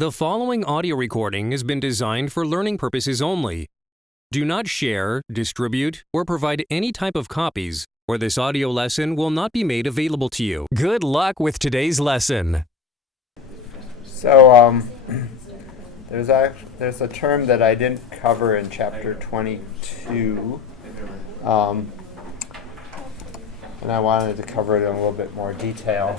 The following audio recording has been designed for learning purposes only. Do not share, distribute, or provide any type of copies, or this audio lesson will not be made available to you. Good luck with today's lesson. So there's a term that I didn't cover in chapter 22, and I wanted to cover it in a little bit more detail.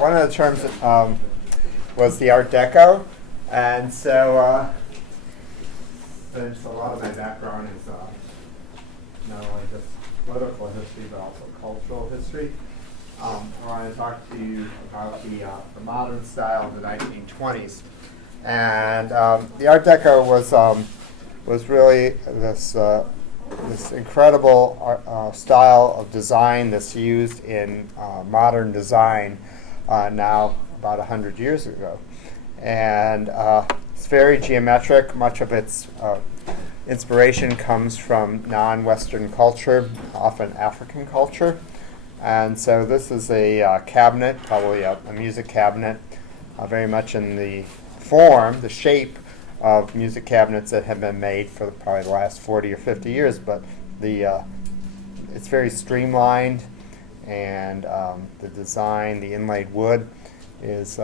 One of the terms was the Art Deco, and so a lot of my background is not only just political history but also cultural history. I want to talk to you about the modern style of the 1920s, and the Art Deco was really this incredible style of design that's used in modern design now about 100 years ago. And it's very geometric. Much of its inspiration comes from non-Western culture, often African culture. And so this is a cabinet, probably a music cabinet, very much in the form, the shape of music cabinets that have been made for probably the last 40 or 50 years, but it's very streamlined, and the design, the inlaid wood, is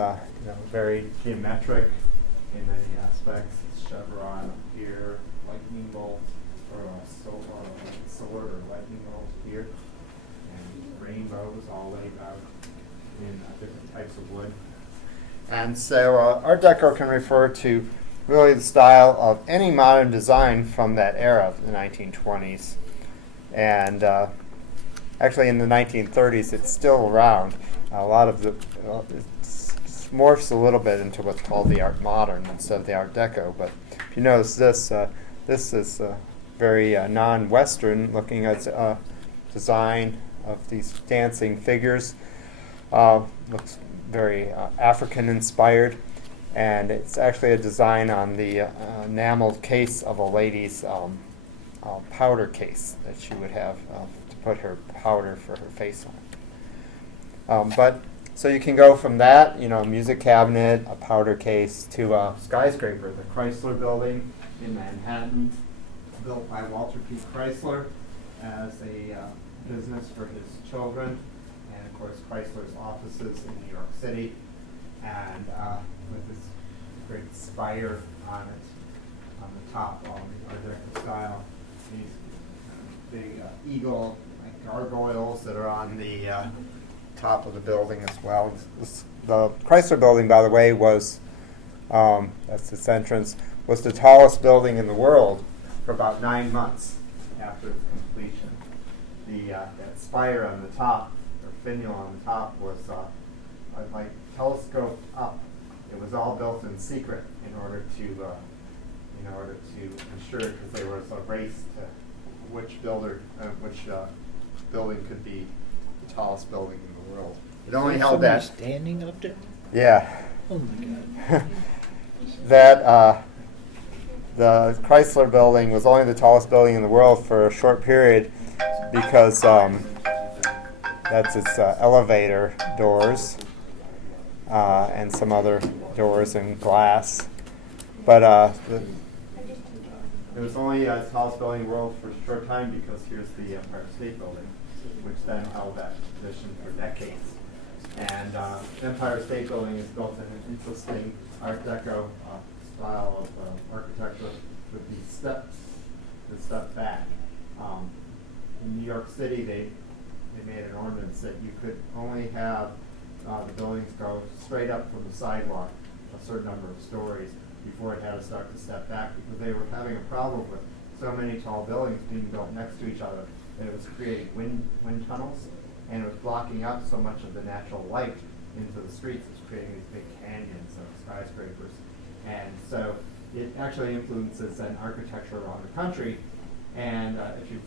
very geometric in many aspects. It's chevron up here, lightning bolt, or sword or lightning bolt here, and rainbows all laid out in different types of wood. And so Art Deco can refer to really the style of any modern design from that era, the 1920s. And actually in the 1930s it's still around. A lot of it morphs a little bit into what's called the Art Modern instead of the Art Deco. But if you notice this is very non-Western looking at design of these dancing figures. Looks very African inspired. And it's actually a design on the enameled case of a lady's powder case that she would have to put her powder for her face on. So you can go from that, a music cabinet, a powder case, to a skyscraper, the Chrysler Building in Manhattan, built by Walter P. Chrysler as a business for his children, and of course Chrysler's offices in New York City, and with this great spire on it, on the top, all the Art Deco style. These big eagle like gargoyles that are on the top of the building as well. The Chrysler Building, by the way, was that's its entrance, was the tallest building in the world for about 9 months after its completion. That spire on the top, or finial on the top, was like telescoped up. It was all built in secret in order to ensure, because there was a race to which building could be the tallest building in the world. It only held that. Standing up there? Yeah. Oh my God. That the Chrysler Building was only the tallest building in the world for a short period because that's its elevator doors. And some other doors and glass. But it was only the tallest building in the world for a short time because here's the Empire State Building, which then held that position for decades. And the Empire State Building is built in an interesting Art Deco style of architecture with these steps that step back. In New York City, they made an ordinance that you could only have the buildings go straight up from the sidewalk a certain number of stories before it had to start to step back, because they were having a problem with so many tall buildings being built next to each other that it was creating wind tunnels, and it was blocking up so much of the natural light into the streets. It was creating these big canyons of skyscrapers. And so it actually influences then architecture around the country. And if you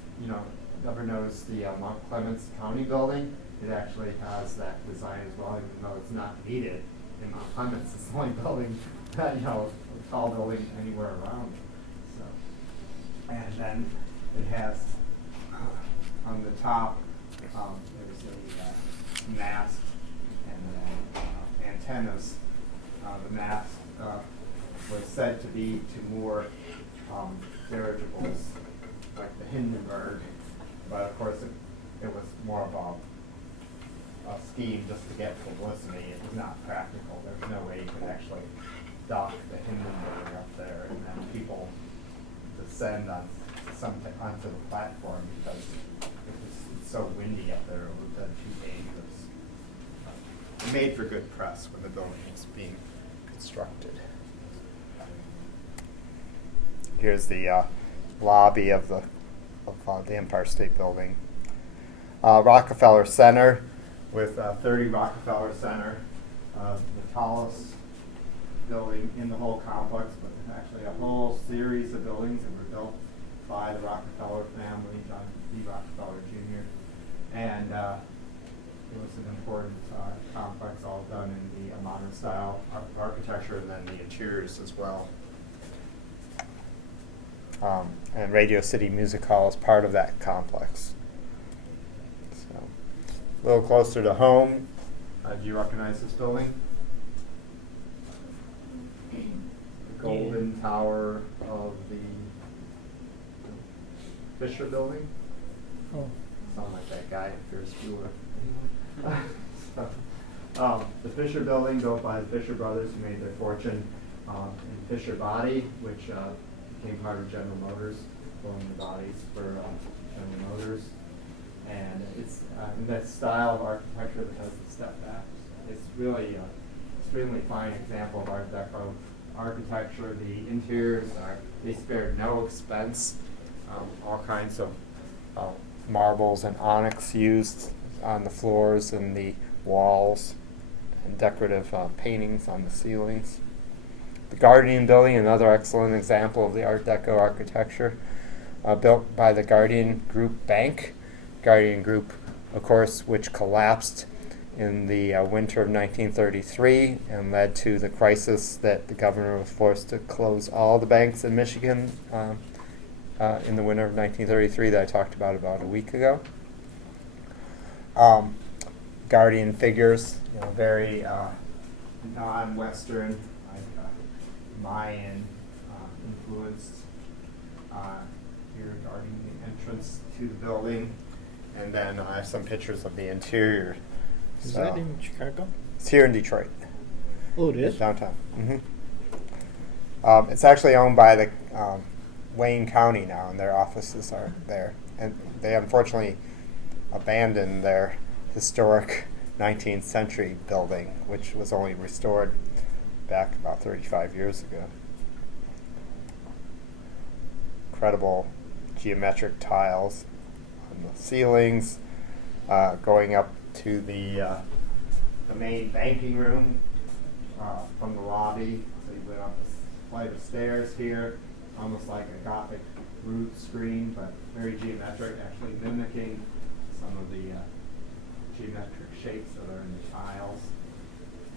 ever noticed the Mount Clemens County building, it actually has that design as well, even though it's not needed in Mount Clemens. It's the only building, you know, a tall building anywhere around. So, and then it has on the top there's a mast and antennas. The mast was said to be to more dirigibles like the Hindenburg, but of course it was more of a scheme just to get publicity. It was not practical. There's no way you could actually dock the Hindenburg up there and then people descend onto the platform because it's so windy up there. It would have been too dangerous. It made for good press when the building was being constructed. Here's the lobby of the Empire State Building. Rockefeller Center with 30 Rockefeller Center, the tallest building in the whole complex, but actually a whole series of buildings that were built by the Rockefeller family, John D. Rockefeller Jr. And it was an important complex, all done in the modern style architecture, and then the interiors as well. And Radio City Music Hall is part of that complex. So, a little closer to home, do you recognize this building? The Golden Tower of the Fisher Building. Oh. Sound like that guy in Ferris Bueller. The Fisher Building, built by the Fisher brothers, who made their fortune in Fisher Body, which became part of General Motors, building the bodies for General Motors. And it's in that style of architecture that has the step back. It's really an extremely fine example of Art Deco architecture. The interiors they spared no expense. All kinds of marbles and onyx used on the floors and the walls, and decorative paintings on the ceilings. The Guardian Building, another excellent example of the Art Deco architecture, built by the Guardian Group Bank. Guardian Group, of course, which collapsed in the winter of 1933 and led to the crisis that the governor was forced to close all the banks in Michigan in the winter of 1933 that I talked about a week ago. Guardian figures, very non-Western, like Mayan influenced. Here guarding the entrance to the building, and then I have some pictures of the interior. Is that in Chicago? It's here in Detroit. Oh, it is? Downtown. Mm-hmm. It's actually owned by the Wayne County now, and their offices are there. And they unfortunately abandoned their historic 19th century building, which was only restored back about 35 years ago. Incredible geometric tiles on the ceilings, going up to the main banking room from the lobby. So you went up a flight of stairs here, almost like a Gothic roof screen, but very geometric, actually mimicking some of the geometric shapes that are in the tiles.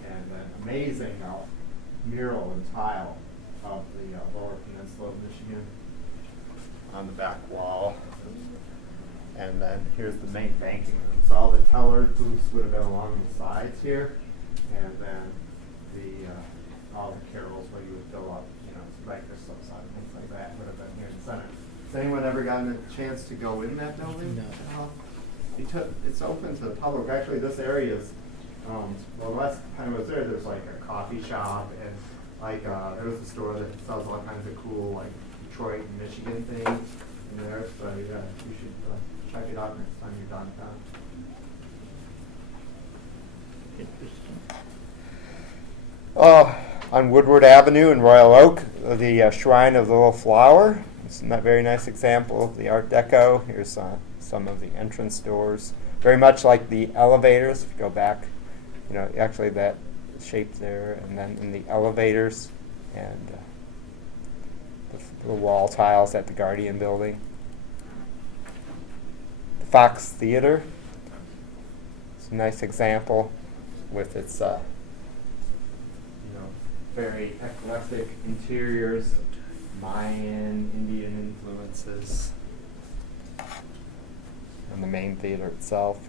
And an amazing mural and tile of the Lower Peninsula of Michigan on the back wall. And then here's the main banking room. So all the teller booths would have been along the sides here, and then all the carrels where you would fill up, microscopes and things like that would have been here in the center. Has anyone ever gotten a chance to go in that building? No. It's open to the public. Actually, this area is, the last time I was there was like a coffee shop, and there was a store that sells all kinds of cool Detroit and Michigan things in there. So yeah, you should check it out next time you're downtown. On Woodward Avenue in Royal Oak, the Shrine of the Little Flower. It's a very nice example of the Art Deco. Here's some of the entrance doors. Very much like the elevators. If you go back, actually that shape there, and then in the elevators and the wall tiles at the Guardian Building. The Fox Theater. It's a nice example with its very eclectic interiors, Mayan, Indian influences, and the main theater itself.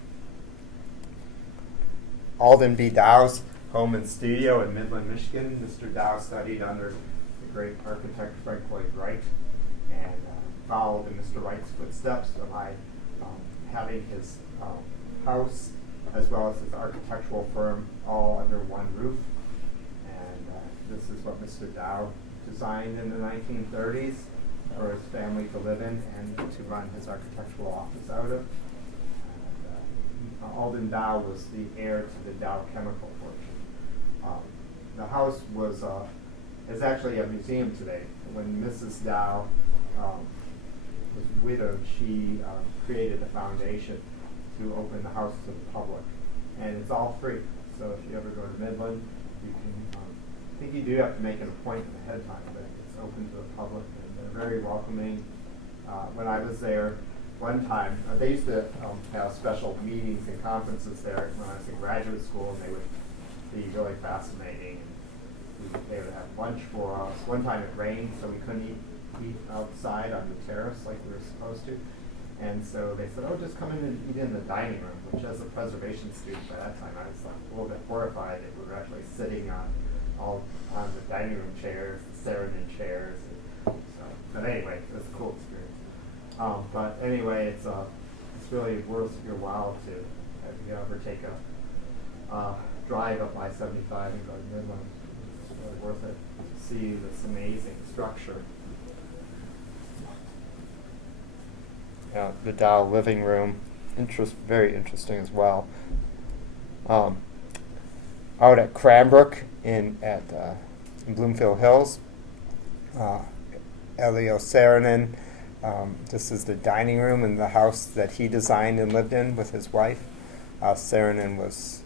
Alden B. Dow's home and studio in Midland, Michigan. Mr. Dow studied under the great architect Frank Lloyd Wright and followed in Mr. Wright's footsteps by having his house as well as his architectural firm all under one roof. And this is what Mr. Dow designed in the 1930s for his family to live in and to run his architectural office out of. Alden Dow was the heir to the Dow chemical fortune. The house is actually a museum today. When Mrs. Dow was widowed, she created a foundation to open the house to the public, and it's all free. So if you ever go to Midland, you can. I think you do have to make an appointment ahead of time, but it's open to the public, and they're very welcoming. When I was there one time, they used to have special meetings and conferences there when I was in graduate school, and they would be really fascinating. And they would have lunch for us. One time it rained, so we couldn't eat outside on the terrace like we were supposed to. And so they said, oh, just come in and eat in the dining room, which as a preservation student by that time, I was like a little bit horrified that we were actually sitting on the dining room chairs, the Saarinen chairs. But anyway, it was a cool experience. But anyway, it's really worth your while to, if you ever take a drive up I-75 and go to Midland. It's really worth it to see this amazing structure. The Dow living room, very interesting as well. Out at Cranbrook in Bloomfield Hills, Elio Saarinen. This is the dining room in the house that he designed and lived in with his wife. Saarinen was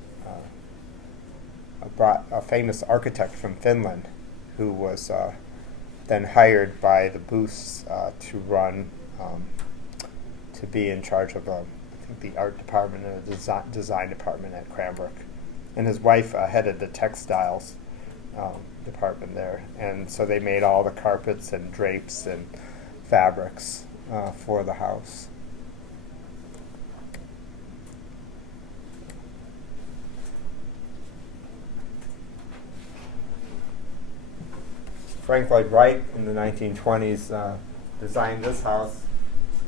a famous architect from Finland who was then hired by the Booths to run, to be in charge of I think the art department and the design department at Cranbrook. And his wife headed the textiles department there. And so they made all the carpets and drapes and fabrics for the house. Frank Lloyd Wright in the 1920s designed this house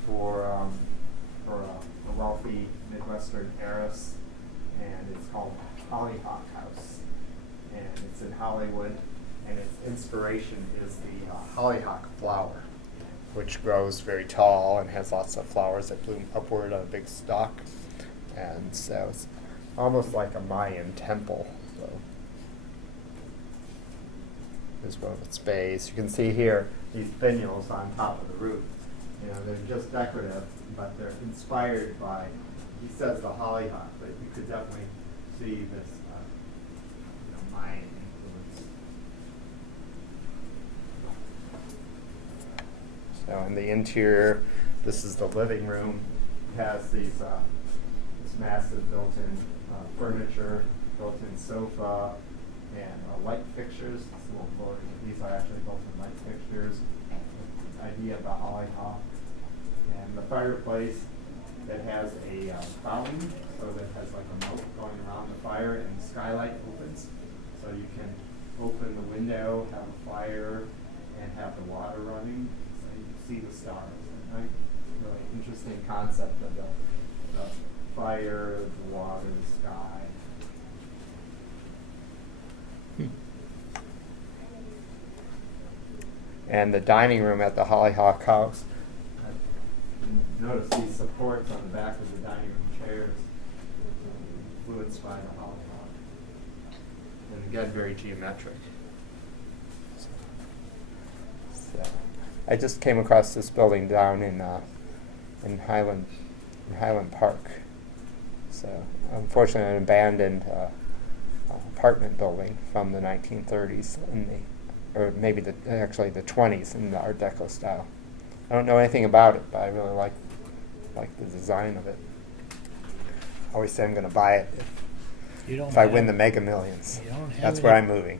for a wealthy Midwestern heiress, and it's called Hollyhock House, and it's in Hollywood, and its inspiration is the hollyhock flower, which grows very tall and has lots of flowers that bloom upward on a big stalk, and so it's almost like a Mayan temple. So this is one of its bays. You can see here these finials on top of the roof. You know, they're just decorative, but they're inspired by, he says, the hollyhock, but you could definitely see this Mayan influence. So in the interior, this is the living room. It has this massive built-in furniture, built-in sofa, and light fixtures. These are actually built-in light fixtures. The idea of the hollyhock. And the fireplace that has a fountain, so that has like a moat going around the fire, and the skylight opens. So you can open the window, have a fire, and have the water running, so you can see the stars at night. Really interesting concept of the fire, the water, the sky. And the dining room at the Hollyhock House. Notice these supports on the back of the dining room chairs, influenced by the hollyhock, and again very geometric. So I just came across this building down in Highland Park. So unfortunately, an abandoned apartment building from the 1930s, or maybe actually the 20s in the Art Deco style. I don't know anything about it, but I really like the design of it. always say I'm going to buy it You don't if I have, win the Mega Millions. You don't have That's any, where I'm moving.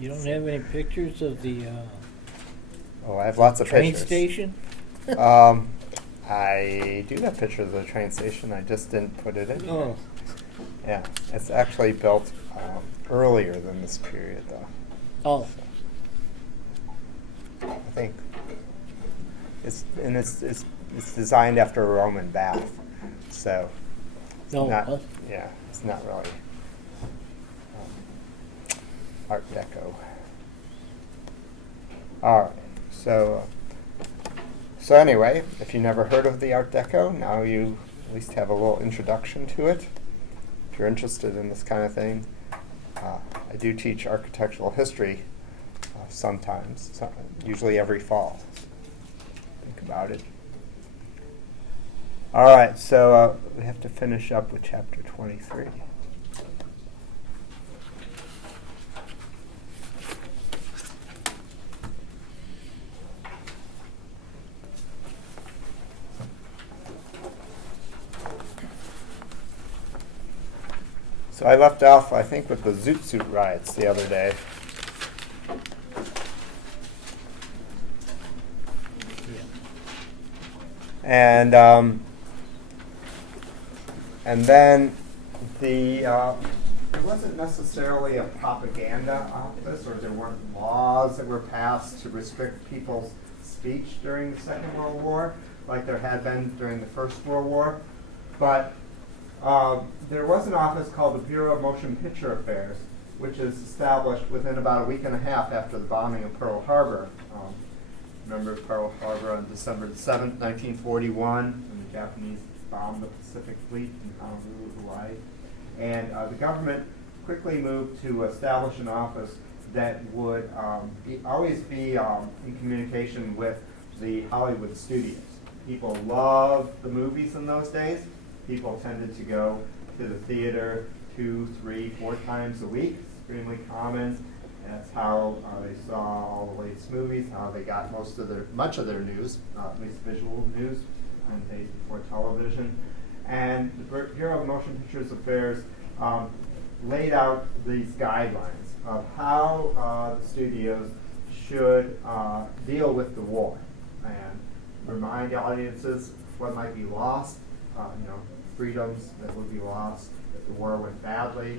You don't have any pictures of the Oh, I have lots of train pictures. station? I do have pictures of the train station. I just didn't put it in. Oh, Yeah, it's actually built earlier than this period, though. oh, I think it's designed after a Roman bath, so it's no. not, yeah, it's not really Art Deco. All right, so anyway, if you never heard of the Art Deco, now you at least have a little introduction to it. If you're interested in this kind of thing, I do teach architectural history sometimes, usually every fall. Think about it. All right, so we have to finish up with chapter 23. So I left off, I think, with the Zoot Suit riots the other day. And then there wasn't necessarily a propaganda office, or there weren't laws that were passed to restrict people's speech during the Second World War, like there had been during the First World War. But there was an office called the Bureau of Motion Picture Affairs, which is established within about a week and a half after the bombing of Pearl Harbor. Remember Pearl Harbor on December 7th, 1941, when the Japanese bombed the Pacific Fleet in Honolulu, Hawaii. And the government quickly moved to establish an office that would always be in communication with the Hollywood studios. People loved the movies in those days. People tended to go to the theater 2, 3, 4 times a week, extremely common. That's how they saw all the latest movies, how they got much of their news, at least visual news, on days before television. And the Bureau of Motion Pictures Affairs laid out these guidelines of how the studios should deal with the war and remind audiences what might be lost, freedoms that would be lost if the war went badly,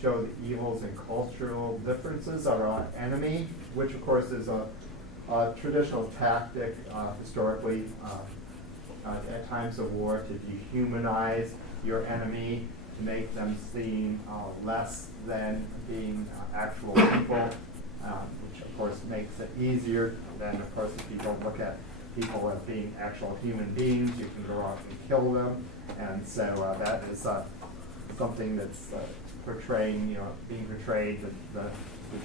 show the evils and cultural differences of our enemy, which of course is a traditional tactic historically at times of war to dehumanize your enemy, to make them seem less than being actual people, which of course makes it easier than, of course, if you don't look at people as being actual human beings, you can go out and kill them. And so that is something that's being portrayed, the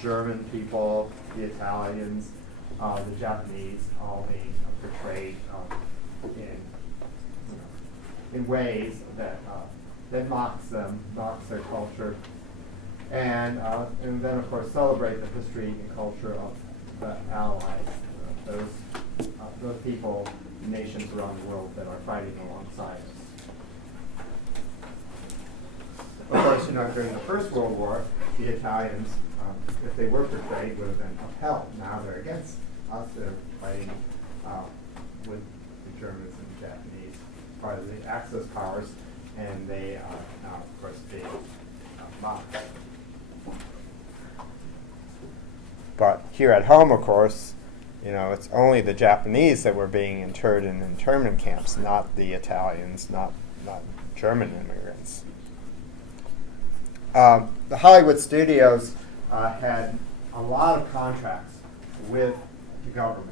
German people, the Italians, the Japanese, all being portrayed in ways that mocks them, mocks their culture, and then of course celebrate the history and culture of the Allies, those people, nations around the world that are fighting alongside us. Of course, during the First World War, the Italians, if they were portrayed, would have been upheld. Now they're against us. They're fighting with the Germans and the Japanese, part of the Axis powers, and they are now, of course, being mocked. But here at home, of course, it's only the Japanese that were being interred in internment camps, not the Italians, not German immigrants. The Hollywood studios had a lot of contracts with the government,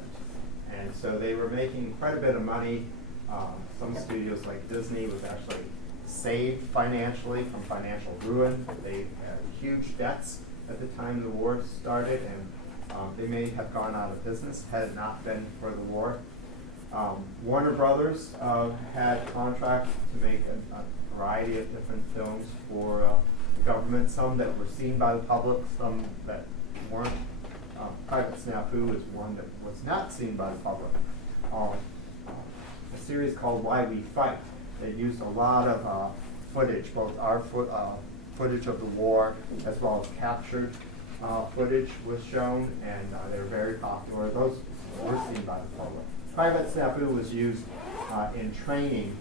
and so they were making quite a bit of money. Some studios like Disney was actually saved financially from financial ruin. They had huge debts at the time the war started, and they may have gone out of business had it not been for the war. Warner Brothers had contracts to make a variety of different films for the government, some that were seen by the public, some that weren't. Private Snafu is one that was not seen by the public. A series called Why We Fight They used a lot of footage, both footage of the war as well as captured footage was shown, and they were very popular. Those were seen by the public. Private Snafu was used in training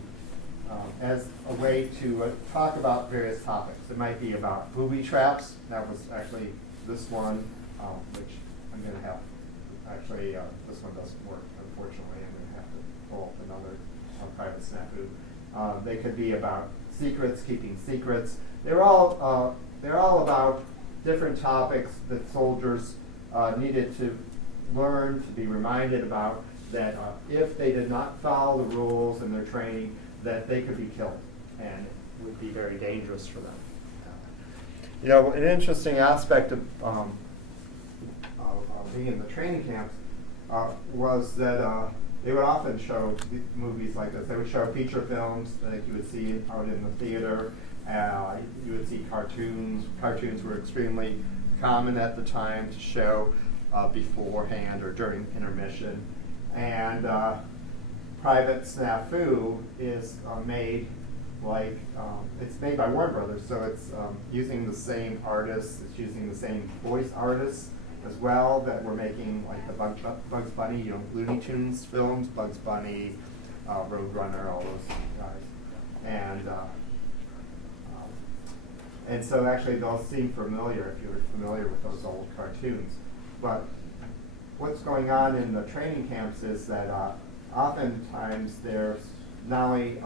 as a way to talk about various topics. It might be about booby traps. That was actually this one, which I'm going to have. Actually, this one doesn't work, unfortunately. I'm going to have to pull up another private snafu. They could be about secrets, keeping secrets. They're all about different topics that soldiers needed to learn, to be reminded about, that if they did not follow the rules in their training, that they could be killed, and it would be very dangerous for them. You know, an interesting aspect of being in the training camps was that they would often show movies like this. They would show feature films like you would see out in the theater. You would see cartoons. Cartoons were extremely common at the time to show beforehand or during intermission. And Private Snafu is made like, it's made by Warner Brothers, so it's using the same artists, it's using the same voice artists as well that were making like the Bugs Bunny, you know, Looney Tunes films, Bugs Bunny, Roadrunner, all those guys. And so actually they'll seem familiar if you're familiar with those old cartoons. But what's going on in the training camps is that oftentimes they're not only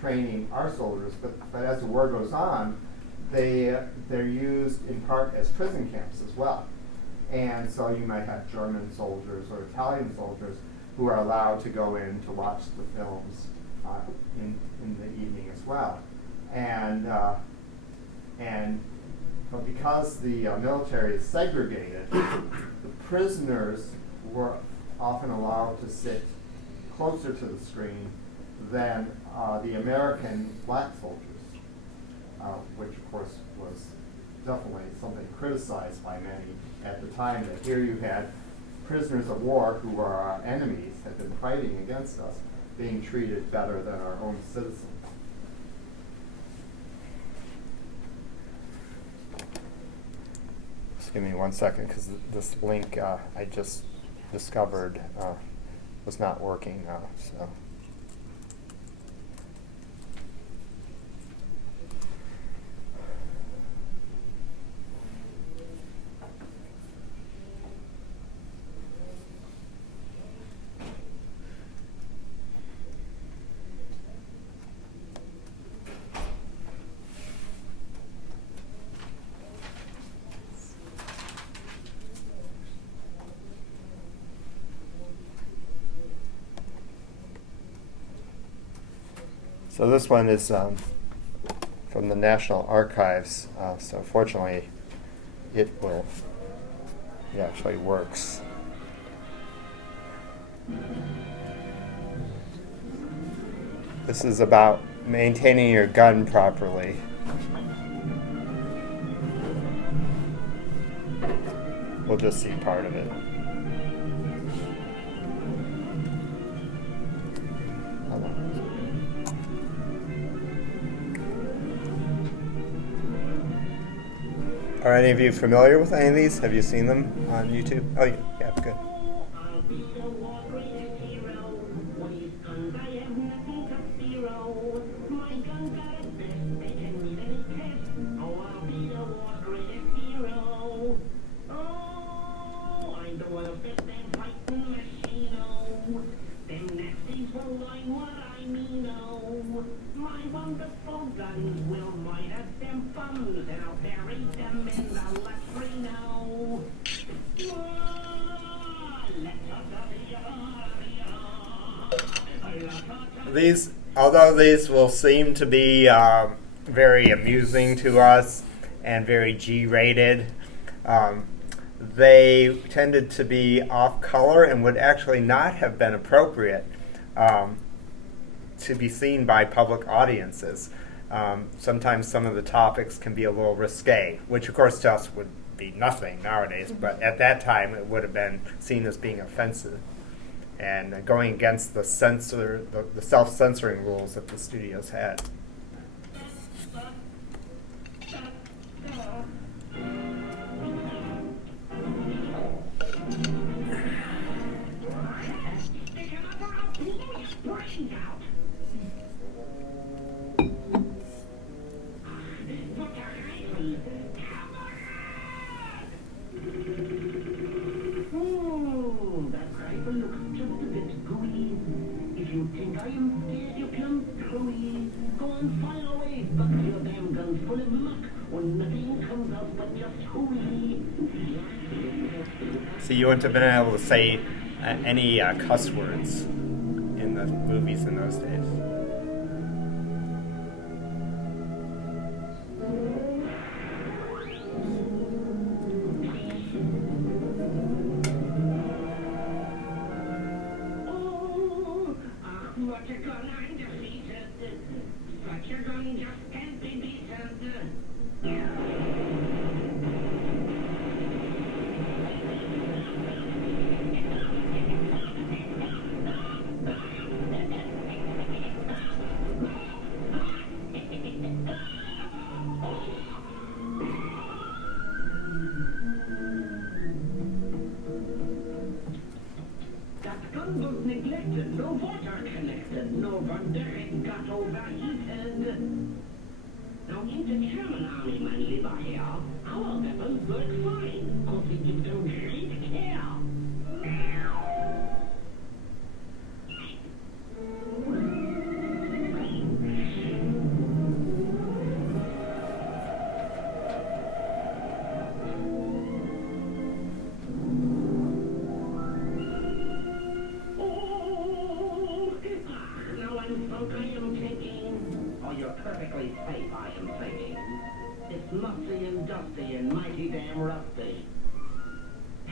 training our soldiers, but as the war goes on, they're used in part as prison camps as well. And so you might have German soldiers or Italian soldiers who are allowed to go in to watch the films in the evening as well. But because the military is segregated, the prisoners were often allowed to sit closer to the screen than the American black soldiers, which of course was definitely something criticized by many at the time, that here you had prisoners of war who were our enemies, had been fighting against us, being treated better than our own citizens. Just give me 1 second, because this link I just discovered was not working now. So. So this one is from the National Archives. So fortunately, it actually works. This is about maintaining your gun properly. We'll just see part of it. Are any of you familiar with any of these? Have you seen them on YouTube? Oh, yeah, good. Although these will seem to be very amusing to us and very G-rated, they tended to be off-color and would actually not have been appropriate to be seen by public audiences. Sometimes some of the topics can be a little risque, which of course to us would be nothing nowadays, but at that time it would have been seen as being offensive. and going against the self-censoring rules that the studios had. So you wouldn't have been able to say any cuss words in the movies in those days.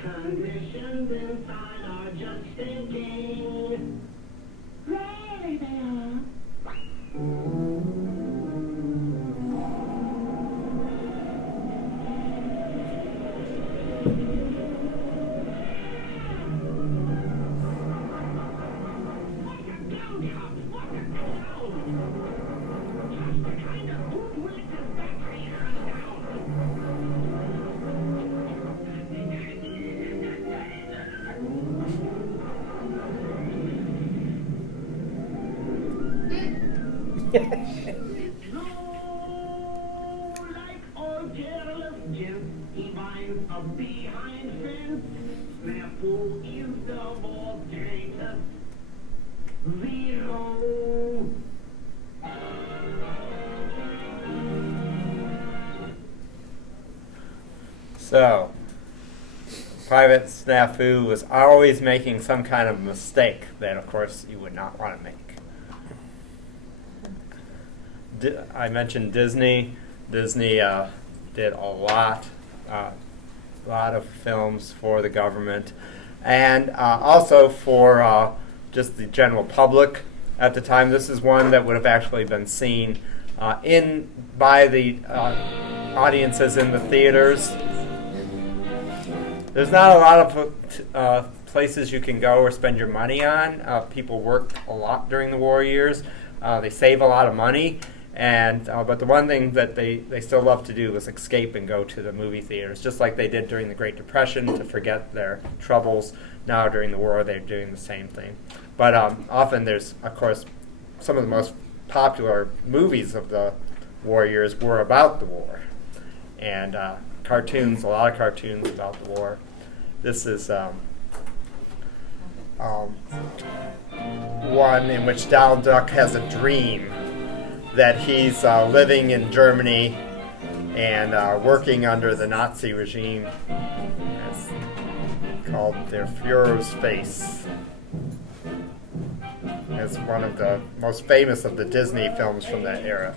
Conditions inside are just thinking. Really, they are. Like all careless gents, he finds a behind fence. Snafu is the world's greatest zero. So, Private Snafu was always making some kind of mistake that, of course, you would not want to make. I mentioned Disney. Disney did a lot of films for the government, and also for just the general public at the time. This is one that would have actually been seen by the audiences in the theaters. There's not a lot of places you can go or spend your money on. People worked a lot during the war years. They save a lot of money. And but the one thing that they still love to do was escape and go to the movie theaters, just like they did during the Great Depression to forget their troubles. Now during the war, they're doing the same thing. But often there's, of course, some of the most popular movies of the war years were about the war. And cartoons, a lot of cartoons about the war. This is one in which Donald Duck has a dream that he's living in Germany and working under the Nazi regime. It's called Der Führer's Face. It's one of the most famous of the Disney films from that era.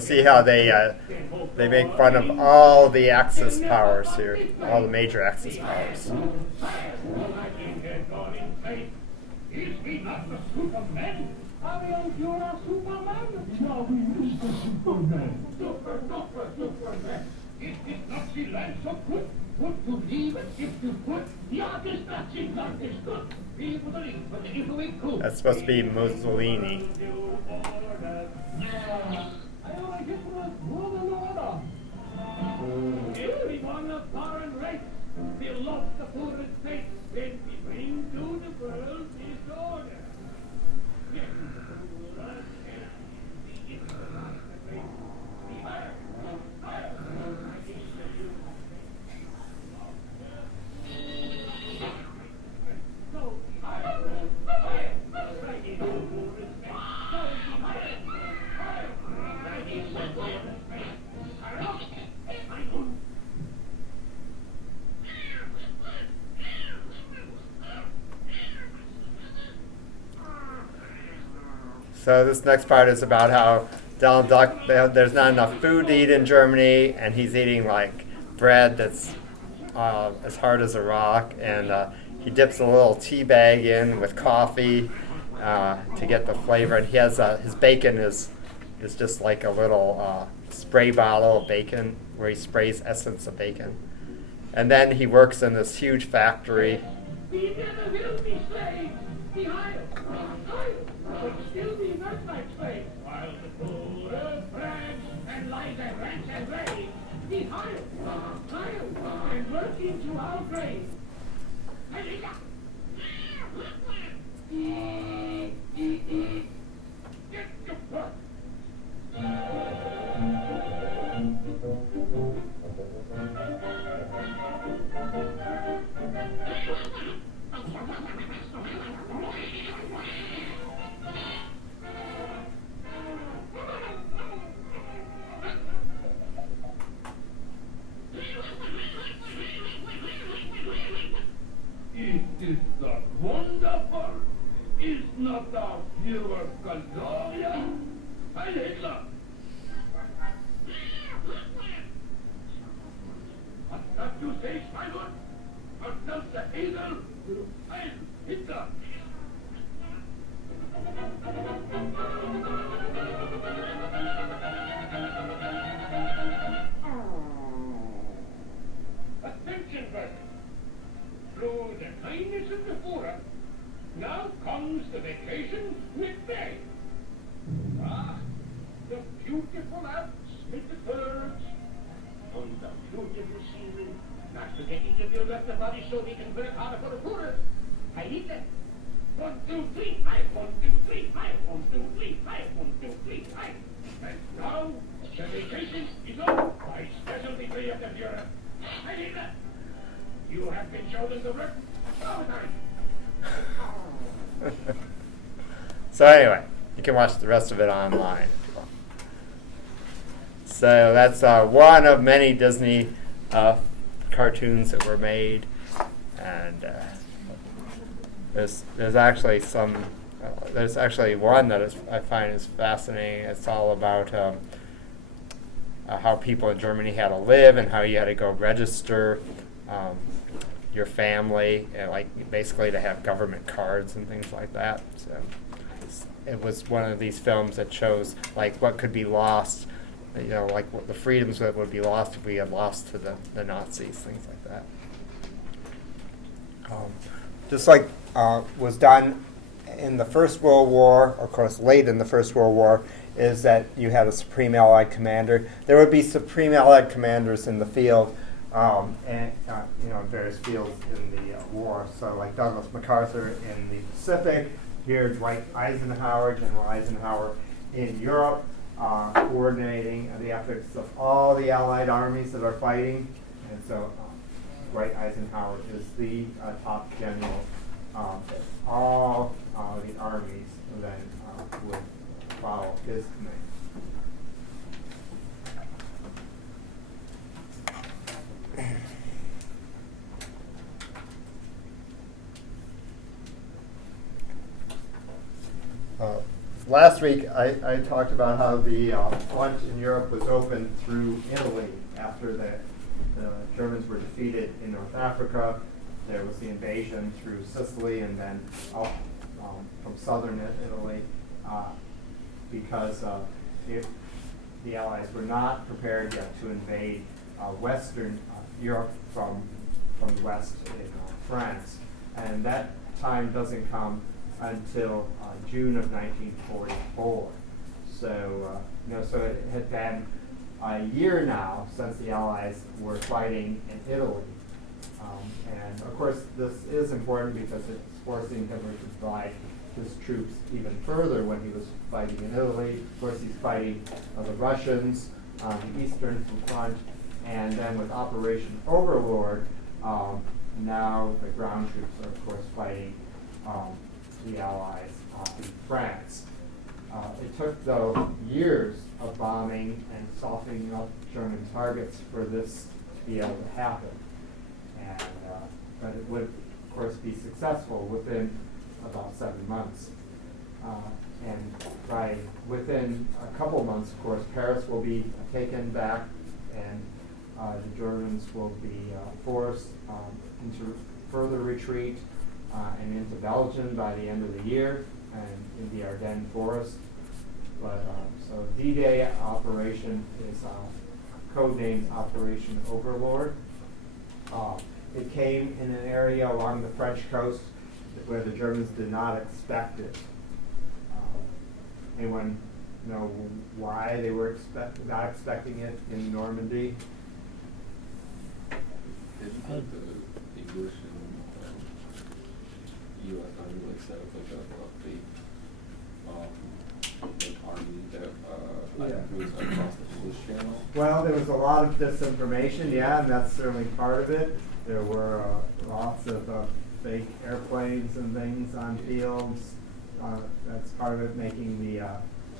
you'll see how they make fun of all the Axis powers here, all the major Axis powers. Is he not the Superman? Ariel, you're a Superman. No, he is the Superman. Superman. It did not see land so good. Would you leave it if you could? The artist that seems not is good. People believe, but if we could. That's supposed to be Mussolini. I only get one and order. Everyone of foreign race will love the poor state when we bring to the world disorder. So this next part is about how Donald Duck, there's not enough food to eat in Germany, and he's eating like bread that's as hard as a rock, and he dips a little tea bag in with coffee to get the flavor. And he has his bacon is just like a little spray bottle of bacon where he sprays essence of bacon. And then he works in this huge factory. We never will be slaves. Be higher, but still be not like slaves. While the poor branch and lies and rants and raves. Be higher, and work into our grave. Alicia! Get to work. It is not wonderful. Is not our Führer Gloria? Heil Hitler! What does you say, Schweinhund? What does the Esel? Heil Hitler! Attention, workers! Through the kindness of the Führer, now comes the vacation midday. Ah, the beautiful Alps with the birds, and the beautiful scenery, not forgetting to build up the body so we can work harder for the Führer. I need that. 1, 2, 3, I 1, 2, 3, I 1, 2, 3, I 1, 2, 3, I. And now the vacation is over by special decree of the Führer. I need that. You have been chosen to work overtime. So anyway, you can watch the rest of it online if you want. So that's one of many Disney cartoons that were made, and there's actually some. There's actually one that I find is fascinating. It's all about how people in Germany had to live and how you had to go register your family, and like basically to have government cards and things like that. So it was one of these films that shows like what could be lost, like what the freedoms that would be lost if we had lost to the Nazis, things like that. Just like was done in the First World War, of course late in the First World War, is that you had a Supreme Allied Commander. There would be Supreme Allied Commanders in the field, and in various fields in the war. So like Douglas MacArthur in the Pacific, here Dwight Eisenhower, General Eisenhower in Europe, coordinating the efforts of all the Allied armies that are fighting. And so Dwight Eisenhower is the top general that all the armies then would follow his command. last week I talked about how the front in Europe was opened through Italy after the Germans were defeated in North Africa. There was the invasion through Sicily and then up from southern Italy because the Allies were not prepared yet to invade Western Europe from the west in France. And that time doesn't come until June of 1944. So, so it had been a year now since the Allies were fighting in Italy. And of course, this is important because it's forcing Hitler to divide his troops even further when he was fighting in Italy. Of course, he's fighting the Russians on the Eastern Front, and then with Operation Overlord, now the ground troops are, of course, fighting the Allies in France. It took, though, years of bombing and softening up German targets for this to be able to happen. And, but it would, of course, be successful within about 7 months. And within a couple months, of course, Paris will be taken back, and the Germans will be forced into further retreat and into Belgium by the end of the year and in the Ardennes forest. But so D-Day operation is codenamed Operation Overlord. It came in an area along the French coast where the Germans did not expect it. Anyone know why they were not expecting it in Normandy? Didn't the English and U.S. Army like set up like a fake army that I think was across the English Channel? Well, there was a lot of disinformation, yeah, and that's certainly part of it. There were lots of fake airplanes and things on fields. That's part of it, making the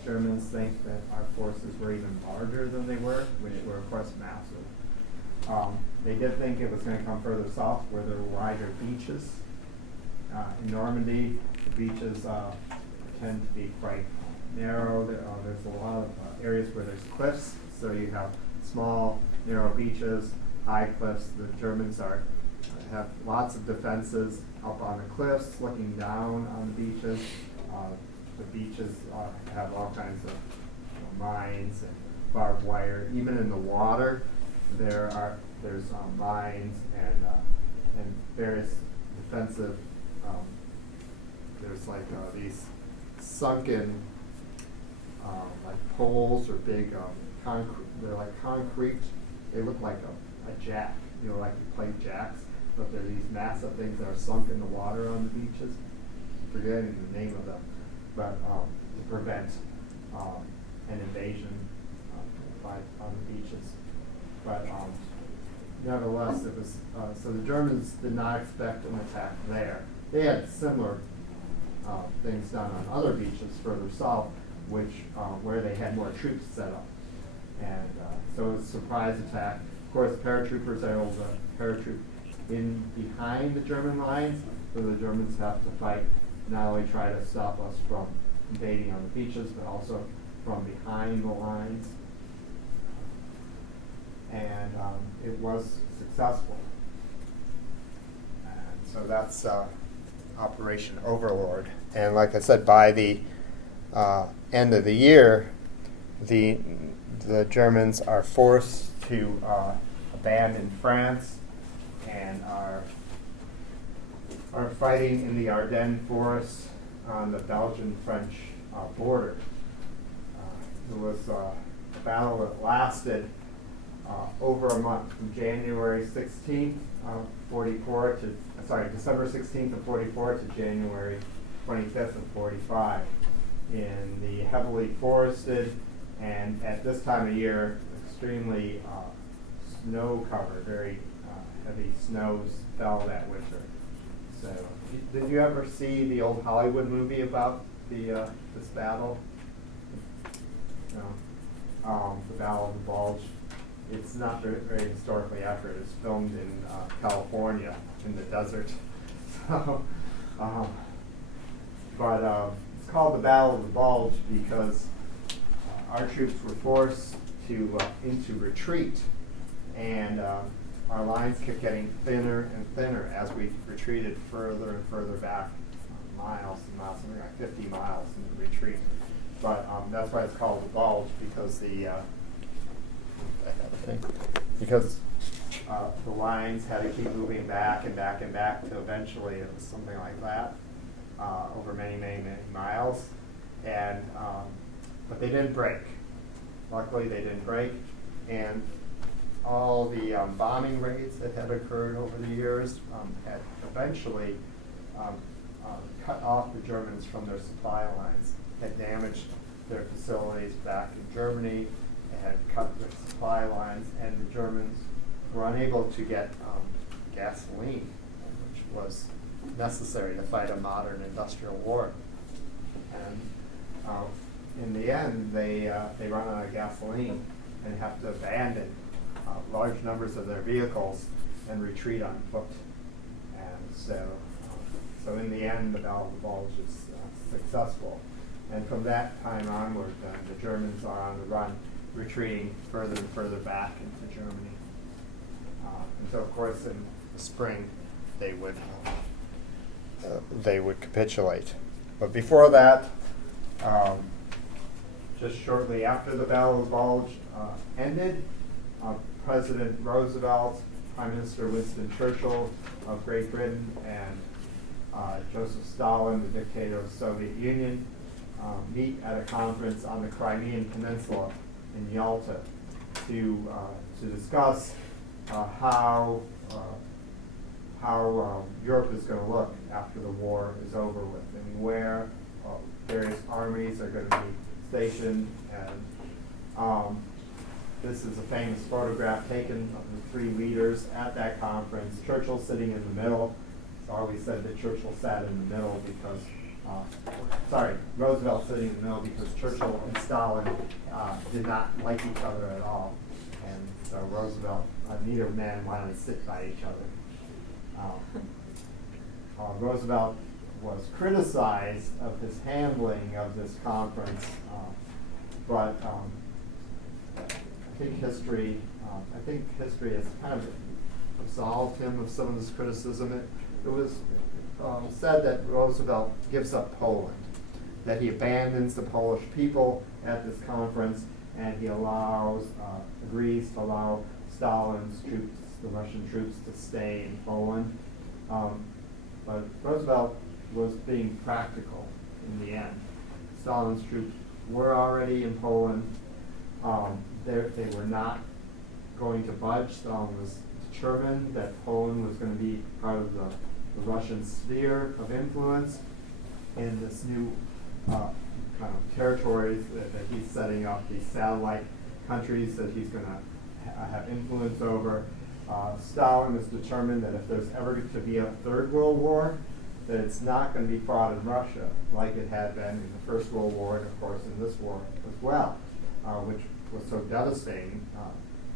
Germans think that our forces were even larger than they were, which were, of course, massive. They did think it was going to come further south where there were wider beaches. In Normandy, the beaches tend to be quite narrow. There's a lot of areas where there's cliffs, so you have small, narrow beaches, high cliffs. The Germans have lots of defenses up on the cliffs, looking down on the beaches. The beaches have all kinds of mines and barbed wire. Even in the water, there's mines and various defensive. There's like these sunken like poles or big concrete. They're like concrete. They look like a jack. Like you play jacks. But there are these massive things that are sunk in the water on the beaches. I'm forgetting the name of them, but to prevent an invasion on the beaches. But nevertheless, it was so the Germans did not expect an attack there. They had similar things done on other beaches further south, which where they had more troops set up, and so it was a surprise attack. Of course, paratroopers are able to paratroop in behind the German lines, so the Germans have to fight, not only try to stop us from invading on the beaches, but also from behind the lines. And it was successful. And so that's Operation Overlord. And like I said, by the end of the year, the Germans are forced to abandon France and are fighting in the Ardennes forests on the Belgian-French border. It was a battle that lasted over a month, from January 16th of 44 to, December 16th of 44 to January 25th of 45 in the heavily forested and at this time of year extremely snow-covered, very heavy snows fell that winter. So, did you ever see the old Hollywood movie about this battle? No. The Battle of the Bulge. It's not very historically accurate. It's filmed in California in the desert. So, but it's called the Battle of the Bulge because our troops were forced to into retreat, and our lines kept getting thinner and thinner as we retreated further and further back, miles and miles, something like 50 miles in the retreat. But that's why it's called the Bulge, because the lines had to keep moving back and back and back to eventually it was something like that over many, many, many miles. And but they didn't break. Luckily, they didn't break. And all the bombing raids that had occurred over the years had eventually cut off the Germans from their supply lines, had damaged their facilities back in Germany, had cut their supply lines, and the Germans were unable to get gasoline, which was necessary to fight a modern industrial war. And in the end, they run out of gasoline and have to abandon large numbers of their vehicles and retreat on foot. And so in the end, the Battle of the Bulge is successful. And from that time onward, the Germans are on the run, retreating further and further back into Germany. And so, of course, in the spring, they would capitulate. But before that, just shortly after the Battle of the Bulge ended, President Roosevelt, Prime Minister Winston Churchill of Great Britain, and Joseph Stalin, the dictator of the Soviet Union, meet at a conference on the Crimean Peninsula in Yalta to discuss how Europe is going to look after the war is over with, and where various armies are going to be stationed. And this is a famous photograph taken of the three leaders at that conference. Churchill sitting in the middle. It's always said that Churchill sat in the middle because, Roosevelt sitting in the middle because Churchill and Stalin did not like each other at all. And so Roosevelt, neither man wanted to sit by each other. Roosevelt was criticized of his handling of this conference, but I think history has kind of absolved him of some of this criticism. It was said that Roosevelt gives up Poland, that he abandons the Polish people at this conference, and he agrees to allow Stalin's troops, the Russian troops, to stay in Poland. But Roosevelt was being practical in the end. Stalin's troops were already in Poland. They were not going to budge. Stalin was determined that Poland was going to be part of the Russian sphere of influence in this new kind of territories that he's setting up, these satellite countries that he's going to have influence over. Stalin is determined that if there's ever to be a third world war, that it's not going to be fought in Russia like it had been in the First World War, and of course in this war as well, which was so devastating.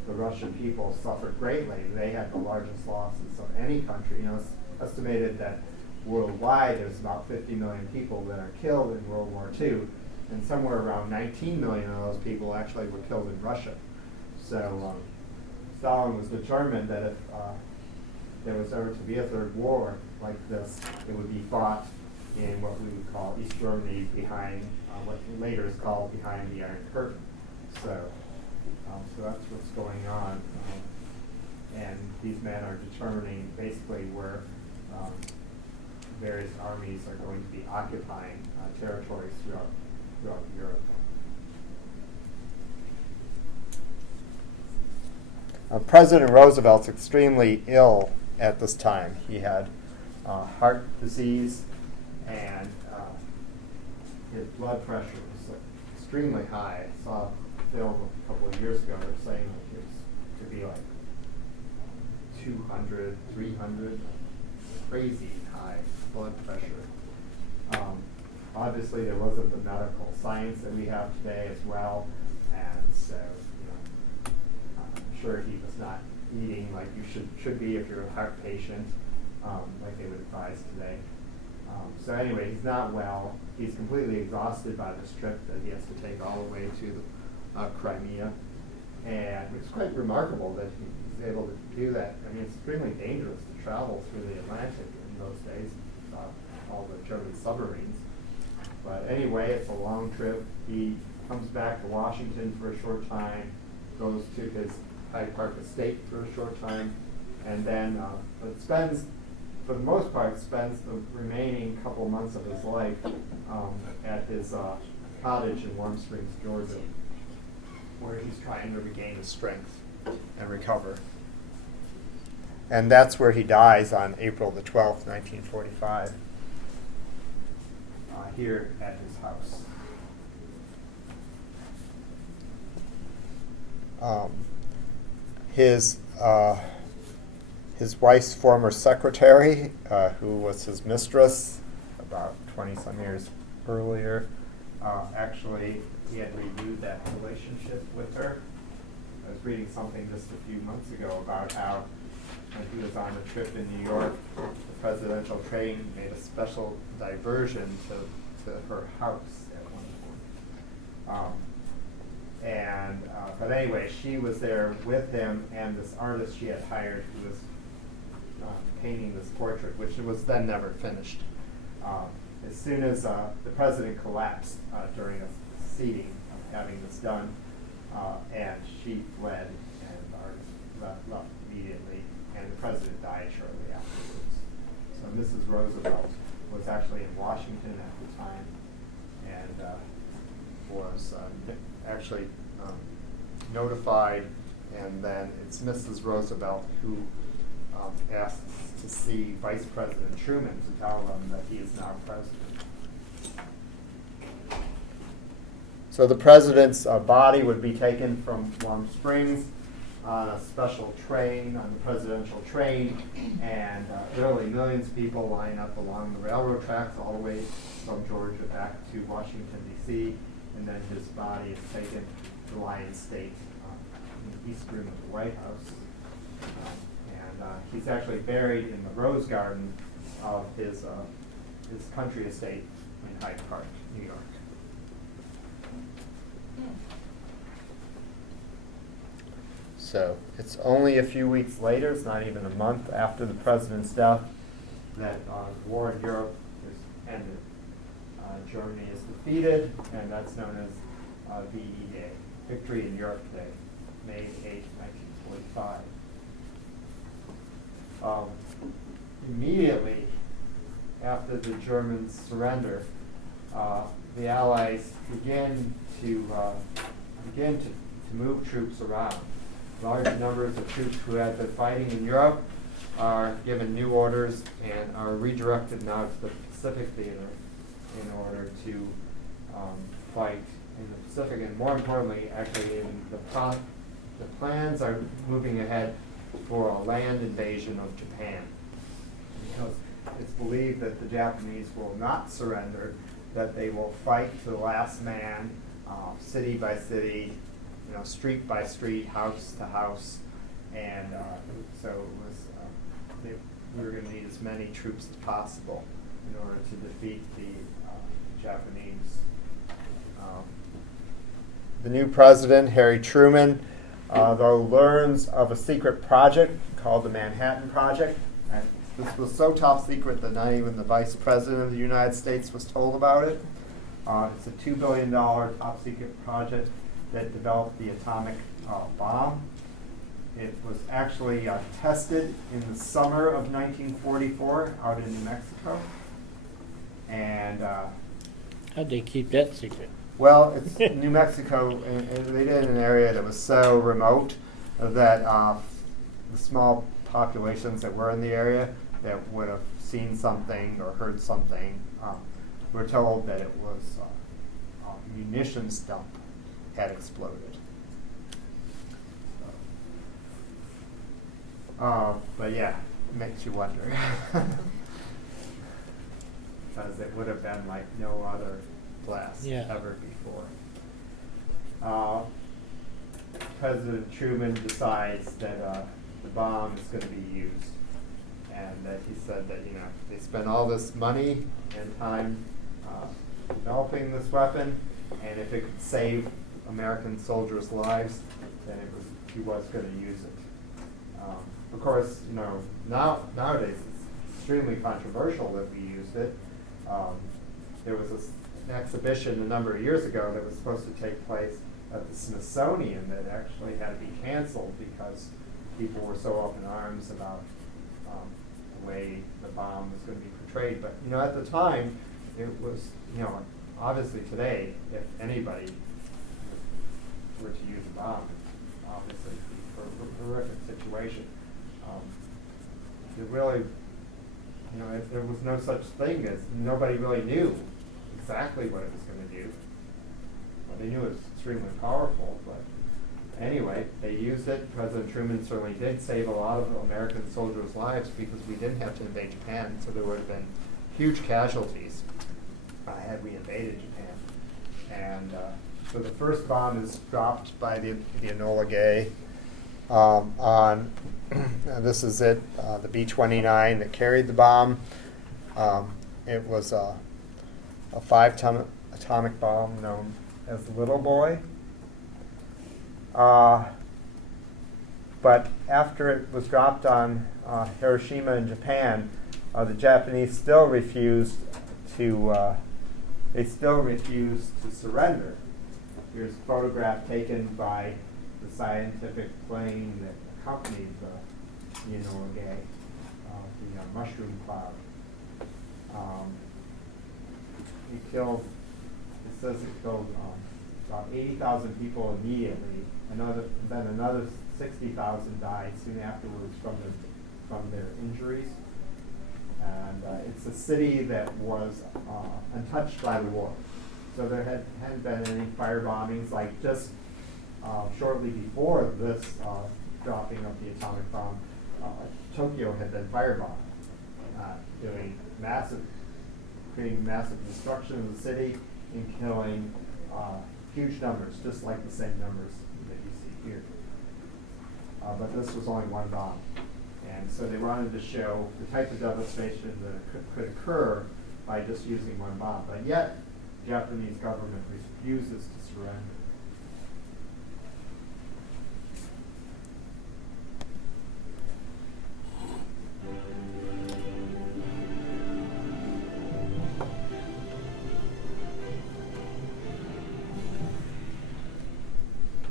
The Russian people suffered greatly. They had the largest losses of any country. It's estimated that worldwide there's about 50 million people that are killed in World War II, and somewhere around 19 million of those people actually were killed in Russia. So Stalin was determined that if there was ever to be a third war like this, it would be fought in what we would call East Germany, behind what later is called behind the Iron Curtain. So that's what's going on. And these men are determining basically where various armies are going to be occupying territories throughout Europe. President Roosevelt's extremely ill at this time. He had heart disease, and his blood pressure was extremely high. I saw a film a couple of years ago. They're saying that it could be like 200, 300, crazy high blood pressure. Obviously, there wasn't the medical science that we have today as well, and so I'm sure he was not eating like you should be if you're a heart patient, like they would advise today. So anyway, he's not well. He's completely exhausted by this trip that he has to take all the way to Crimea. And it's quite remarkable that he's able to do that. I mean, it's extremely dangerous to travel through the Atlantic in those days, all the German submarines. But anyway, it's a long trip. He comes back to Washington for a short time, goes to his Hyde Park estate for a short time, and then but spends, for the most part, spends the remaining couple months of his life at his cottage in Warm Springs, Georgia, where he's trying to regain his strength and recover. And that's where he dies on April the 12th, 1945, here at his house. His wife's former secretary, who was his mistress about 20-some years earlier, actually, he had renewed that relationship with her. I was reading something just a few months ago about how when he was on a trip in New York, the presidential train made a special diversion to her house at one point. But anyway, she was there with him and this artist she had hired who was painting this portrait, which was then never finished. As soon as the president collapsed during a seating of having this done, and she fled, and the artist left immediately, and the president died shortly afterwards. So Mrs. Roosevelt was actually in Washington at the time, and was actually notified, and then it's Mrs. Roosevelt who asked to see Vice President Truman to tell them that he is now president. So the president's body would be taken from Warm Springs on a special train, on the presidential train, and literally millions of people line up along the railroad tracks all the way from Georgia back to Washington, D.C., and then his body is taken to Lyon State in the east room of the White House. He's actually buried in the Rose Garden of his country estate in Hyde Park, New York. So it's only a few weeks later, it's not even a month after the president's death, that war in Europe is ended. Germany is defeated, and that's known as VE Day, Victory in Europe Day, May 8, 1945. Immediately after the Germans surrender, the Allies begin to move troops around. Large numbers of troops who had been fighting in Europe are given new orders and are redirected now to the Pacific Theater in order to fight in the Pacific, and more importantly, actually, the plans are moving ahead for a land invasion of Japan, because it's believed that the Japanese will not surrender, that they will fight to the last man, city by city, street by street, house to house, and so it was we were going to need as many troops as possible in order to defeat the Japanese. The new president, Harry Truman, though learns of a secret project called the Manhattan Project. And this was so top secret that not even the Vice President of the United States was told about it. It's a $2 billion top secret project that developed the atomic bomb. It was actually tested in the summer of 1944 out in New Mexico. And How'd they keep that secret? well, it's New Mexico, and they did it in an area that was so remote that the small populations that were in the area that would have seen something or heard something were told that it was a munitions dump had exploded. But yeah, it makes you wonder. Because it would have been like no other blast ever before. President Truman decides that the bomb is going to be used, and that he said that, they spent all this money and time developing this weapon, and if it could save American soldiers' lives, then he was going to use it. Of course, nowadays it's extremely controversial that we used it. There was an exhibition a number of years ago that was supposed to take place at the Smithsonian that actually had to be canceled because people were so up in arms about the way the bomb was going to be portrayed. But at the time, it was obviously today, if anybody were to use a bomb, it's obviously a horrific situation. It really, if there was no such thing as nobody really knew exactly what it was going to do. Well, they knew it was extremely powerful, but anyway, they used it. President Truman certainly did save a lot of American soldiers' lives because we didn't have to invade Japan, so there would have been huge casualties had we invaded Japan. And so the first bomb is dropped by the Enola Gay on, this is it, the B-29 that carried the bomb. It was a 5-ton atomic bomb known as Little Boy. But after it was dropped on Hiroshima in Japan, the Japanese still refused to surrender. Here's a photograph taken by the scientific plane that accompanied the Enola Gay, the mushroom cloud. It says it killed about 80,000 people immediately. Then another 60,000 died soon afterwards from their injuries. And it's a city that was untouched by the war. So there hadn't been any fire bombings. Like just shortly before this dropping of the atomic bomb, Tokyo had been firebombed, creating massive destruction of the city and killing huge numbers, just like the same numbers that you see here. But this was only one bomb. And so they wanted to show the type of devastation that could occur by just using one bomb. But yet, the Japanese government refuses to surrender.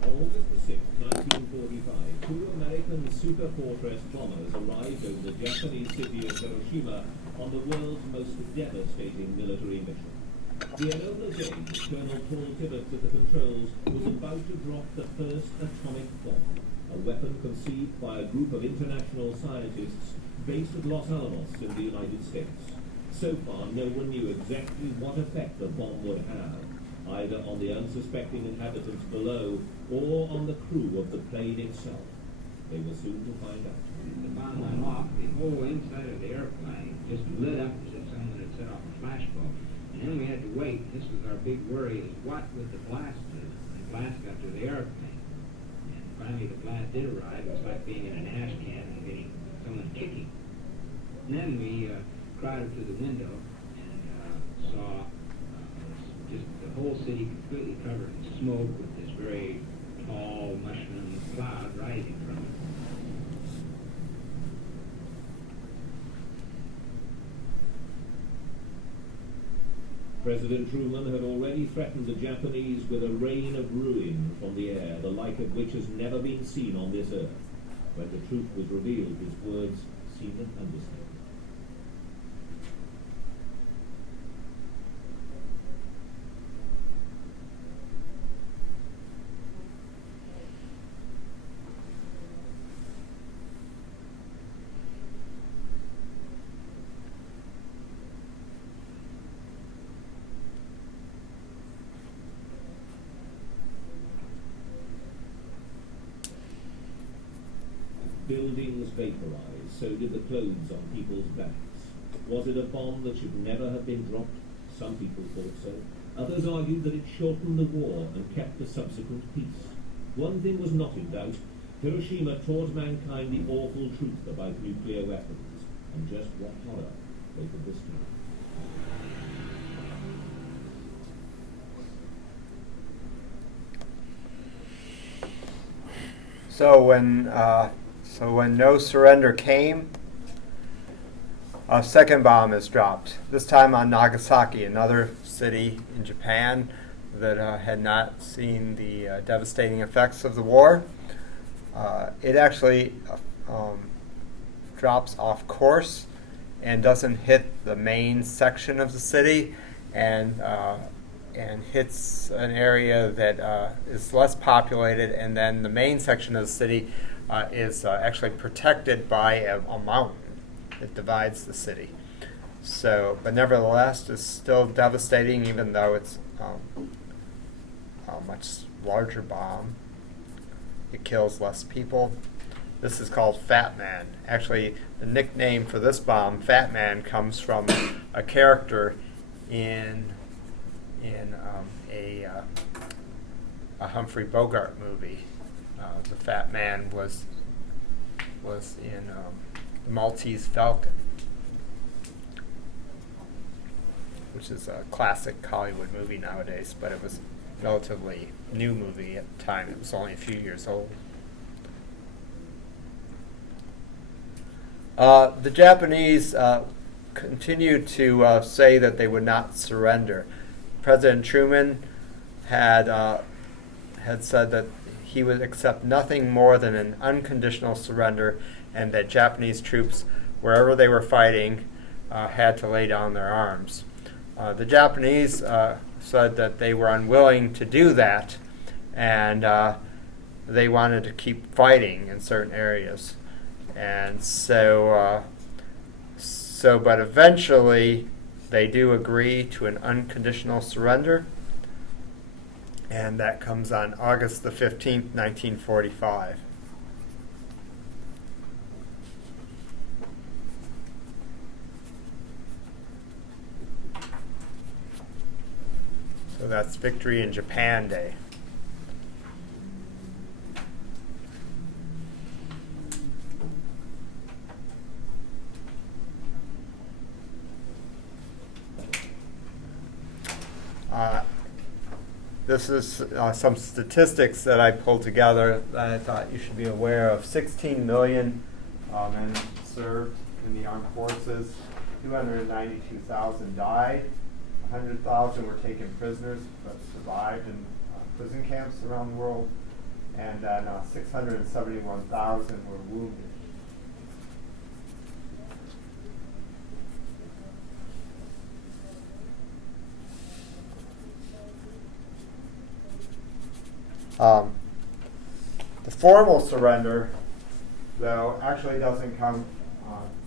August the 6th, 1945, 2 American Super Fortress bombers arrived over the Japanese city of Hiroshima on the world's most devastating military mission. The Enola Gay, Colonel Paul Tibbets at the controls, was about to drop the first atomic bomb, a weapon conceived by a group of international scientists based at Los Alamos in the United States. So far, no one knew exactly what effect the bomb would have, either on the unsuspecting inhabitants below or on the crew of the plane itself. They were soon to find out. The bomb went off, the whole inside of the airplane just lit up as if someone had set off a flashbulb. And then we had to wait. This was our big worry, is what would the blast do? And the blast got to the airplane. And finally the blast did arrive. It was like being in an ash can and getting someone kicking. And then we crowded to the window and saw just the whole city completely covered in smoke with this very tall mushroom cloud rising from it. President Truman had already threatened the Japanese with a rain of ruin from the air, the like of which has never been seen on this earth. When the truth was revealed, his words seemed an understatement. Buildings vaporized, so did the clothes on people's backs. Was it a bomb that should never have been dropped? Some people thought so. Others argued that it shortened the war and kept the subsequent peace. One thing was not in doubt. Hiroshima taught mankind the awful truth about nuclear weapons. and just what horror waited this time. So when no surrender came, a second bomb is dropped. This time on Nagasaki, another city in Japan that had not seen the devastating effects of the war. It actually drops off course and doesn't hit the main section of the city, and hits an area that is less populated, and then the main section of the city is actually protected by a mountain that divides the city. So, but nevertheless, it's still devastating, even though it's a much larger bomb. It kills less people. This is called Fat Man. Actually, the nickname for this bomb, Fat Man, comes from a character in a Humphrey Bogart movie. The Fat Man was in The Maltese Falcon, which is a classic Hollywood movie nowadays, but it was a relatively new movie at the time. It was only a few years old. The Japanese continued to say that they would not surrender. President Truman had said that he would accept nothing more than an unconditional surrender, and that Japanese troops, wherever they were fighting, had to lay down their arms. The Japanese said that they were unwilling to do that, and they wanted to keep fighting in certain areas. And but eventually they do agree to an unconditional surrender, and that comes on August the 15th, 1945. So that's Victory in Japan Day. This is some statistics that I pulled together that I thought you should be aware of. 16 million men served in the armed forces. 292,000 died. 100,000 were taken prisoners but survived in prison camps around the world. And then 671,000 were wounded. The formal surrender, though, actually doesn't come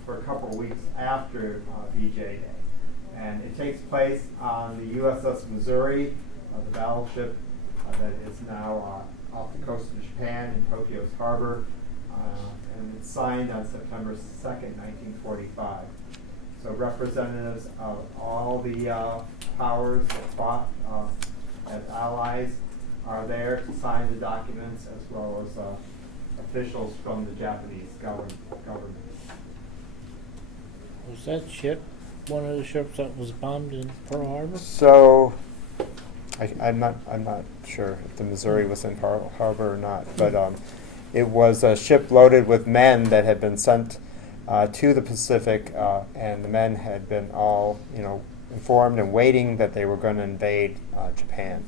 for a couple of weeks after VJ Day. And it takes place on the USS Missouri, the battleship that is now off the coast of Japan in Tokyo's harbor. And it's signed on September 2nd, 1945. So representatives of all the powers that fought as allies are there to sign the documents, as well as officials from the Japanese government. Was that ship one of the ships that was bombed in Pearl Harbor? So, I'm not sure if the Missouri was in Pearl Harbor or not, but it was a ship loaded with men that had been sent to the Pacific, and the men had been all, informed and waiting that they were going to invade Japan.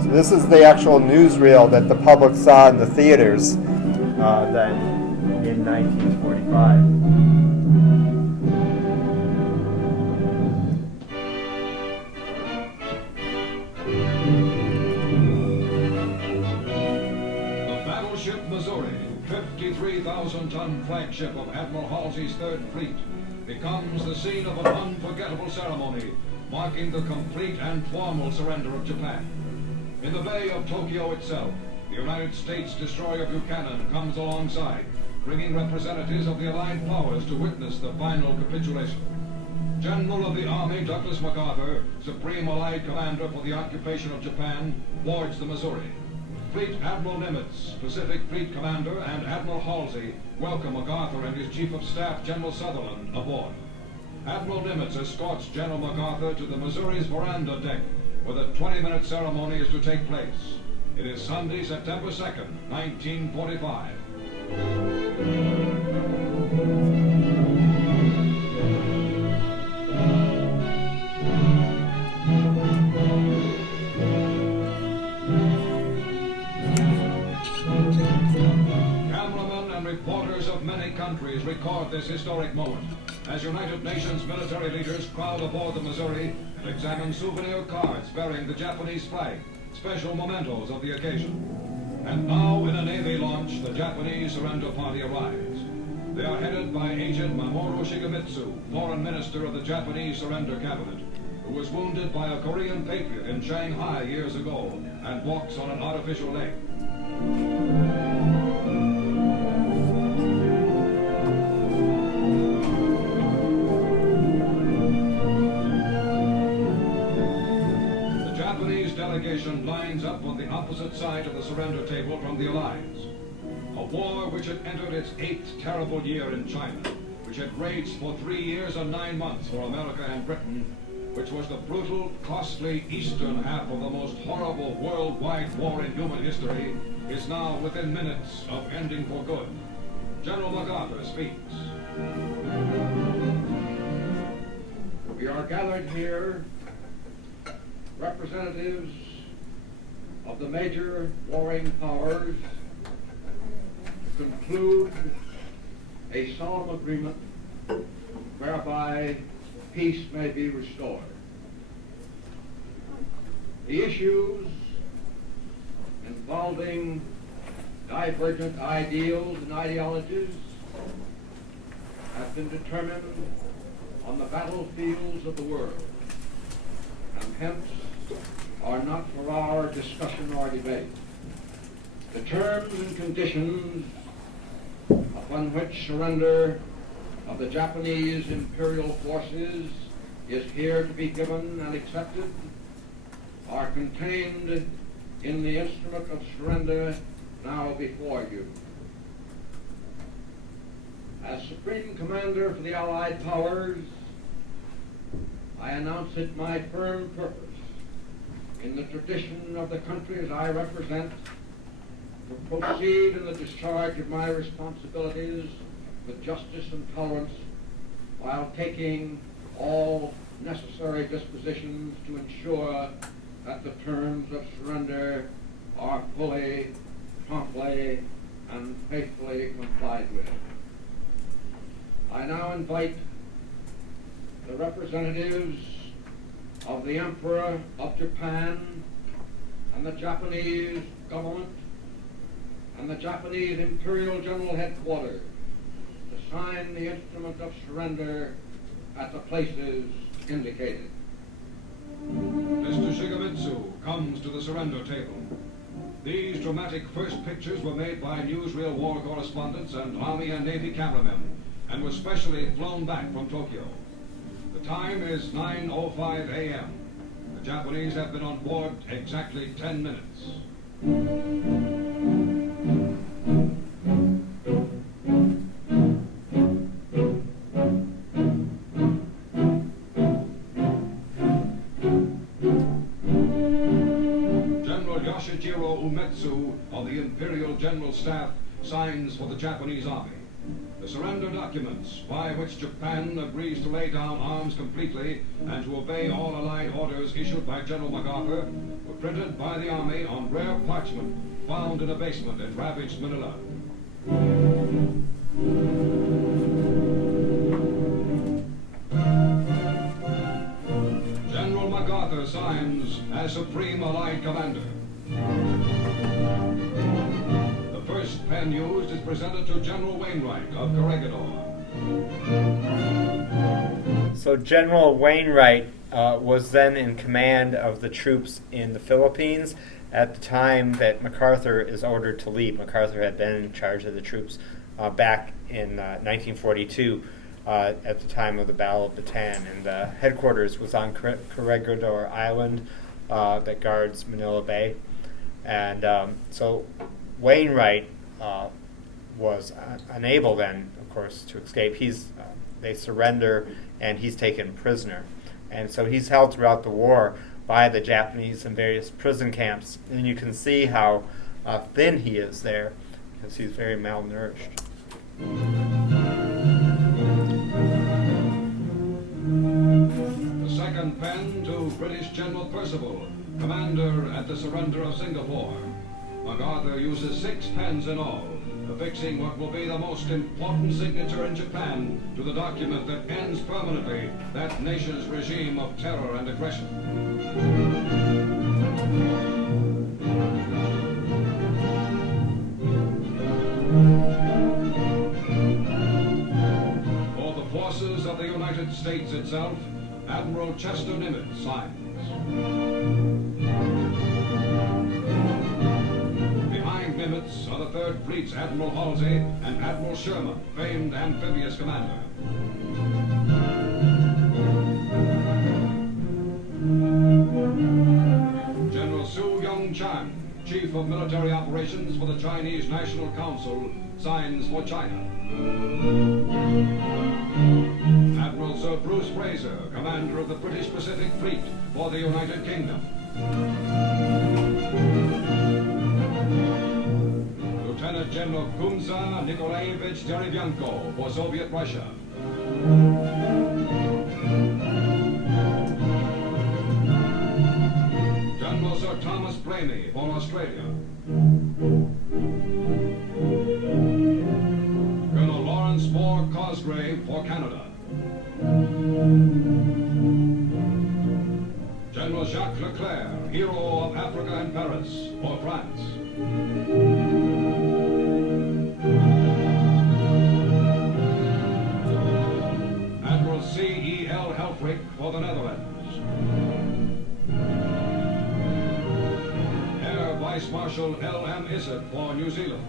So this is the actual newsreel that the public saw in the theaters then in 1945. The battleship Missouri, 53,000-ton flagship of Admiral Halsey's Third Fleet, becomes the scene of an unforgettable ceremony marking the complete and formal surrender of Japan. In the Bay of Tokyo itself, the United States destroyer Buchanan comes alongside, bringing representatives of the Allied powers to witness the final capitulation. General of the Army Douglas MacArthur, Supreme Allied Commander for the occupation of Japan, boards the Missouri. Fleet Admiral Nimitz, Pacific Fleet Commander, and Admiral Halsey welcome MacArthur and his Chief of Staff, General Sutherland, aboard. Admiral Nimitz escorts General MacArthur to the Missouri's veranda deck, where the 20-minute ceremony is to take place. It is Sunday, September 2nd, 1945. Cameramen and reporters of many countries record this historic moment as United Nations military leaders crowd aboard the Missouri and examine souvenir cards bearing the Japanese flag, special mementos of the occasion. And now, in a Navy launch, the Japanese surrender party arrives. They are headed by Agent Mamoru Shigemitsu, Foreign Minister of the Japanese Surrender Cabinet, who was wounded by a Korean patriot in Shanghai years ago and walks on an artificial leg. Delegation lines up on the opposite side of the surrender table from the Allies. A war which had entered its 8th terrible year in China, which had raged for 3 years and 9 months for America and Britain, which was the brutal, costly eastern half of the most horrible worldwide war in human history, is now within minutes of ending for good. General MacArthur speaks. We are gathered here, representatives of the major warring powers, to conclude a solemn agreement whereby peace may be restored. The issues involving divergent ideals and ideologies have been determined on the battlefields of the world, and hence are not for our discussion or debate. The terms and conditions upon which surrender of the Japanese imperial forces is here to be given and accepted are contained in the instrument of surrender now before you. As Supreme Commander for the Allied Powers, I announce it my firm purpose, in the tradition of the countries I represent, to proceed in the discharge of my responsibilities with justice and tolerance, while taking all necessary dispositions to ensure that the terms of surrender are fully, promptly, and faithfully complied with. I now invite the representatives of the Emperor of Japan and the Japanese government and the Japanese Imperial General Headquarters to sign the instrument of surrender at the places indicated. Mr. Shigemitsu comes to the surrender table. These dramatic first pictures were made by newsreel war correspondents and Army and Navy cameramen, and were specially flown back from Tokyo. The time is 9:05 a.m. The Japanese have been on board exactly 10 minutes. General Yoshijiro Umetsu of the Imperial General Staff signs for the Japanese Army. The surrender documents, by which Japan agrees to lay down arms completely and to obey all Allied orders issued by General MacArthur, were printed by the Army on rare parchment found in a basement in ravaged Manila. General MacArthur signs as Supreme Allied Commander. The first pen used is presented to General Wainwright of Corregidor. So General Wainwright was then in command of the troops in the Philippines at the time that MacArthur is ordered to leave. MacArthur had been in charge of the troops back in 1942 at the time of the Battle of Bataan, and the headquarters was on Corregidor Island that guards Manila Bay. And so Wainwright was unable then, of course, to escape. They surrender, and he's taken prisoner. And so he's held throughout the war by the Japanese in various prison camps. And you can see how thin he is there, because he's very malnourished. The second pen to British General Percival, commander at the surrender of Singapore. MacArthur uses 6 pens in all, affixing what will be the most important signature in Japan to the document that ends permanently that nation's regime of terror and aggression. For the forces of the United States itself, Admiral Chester Nimitz signs. Behind Nimitz are the 3rd Fleet's Admiral Halsey and Admiral Sherman, famed amphibious commander. General Su Young-chan, Chief of Military Operations for the Chinese National Council, signs for China. Admiral Sir Bruce Fraser, commander of the British Pacific Fleet for the United Kingdom. Lieutenant General Kumza Nikolaevich Derevienko for Soviet Russia. General Sir Thomas Blamey for Australia. Colonel Lawrence Moore Cosgrave for Canada. General Jacques Leclerc, hero of Africa and Paris, for France. Admiral C.E.L. Helfrich for the Netherlands. Air Vice Marshal L.M. Issett for New Zealand.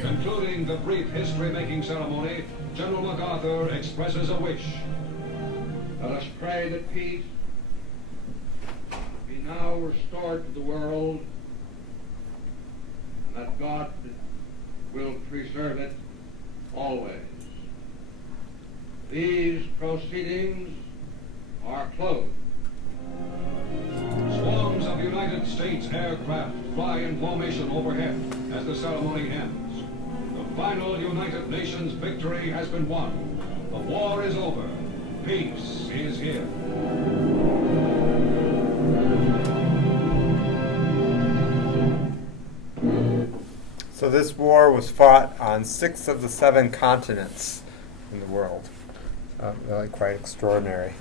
Concluding the brief history-making ceremony, General MacArthur expresses a wish. Let us pray that peace be now restored to the world, and that God will preserve it always. These proceedings are closed. Swarms of United States aircraft fly in formation overhead as the ceremony ends. The final United Nations victory has been won. The war is over. Peace is here. So this war was fought on 6 of the 7 continents in the world. Really quite extraordinary.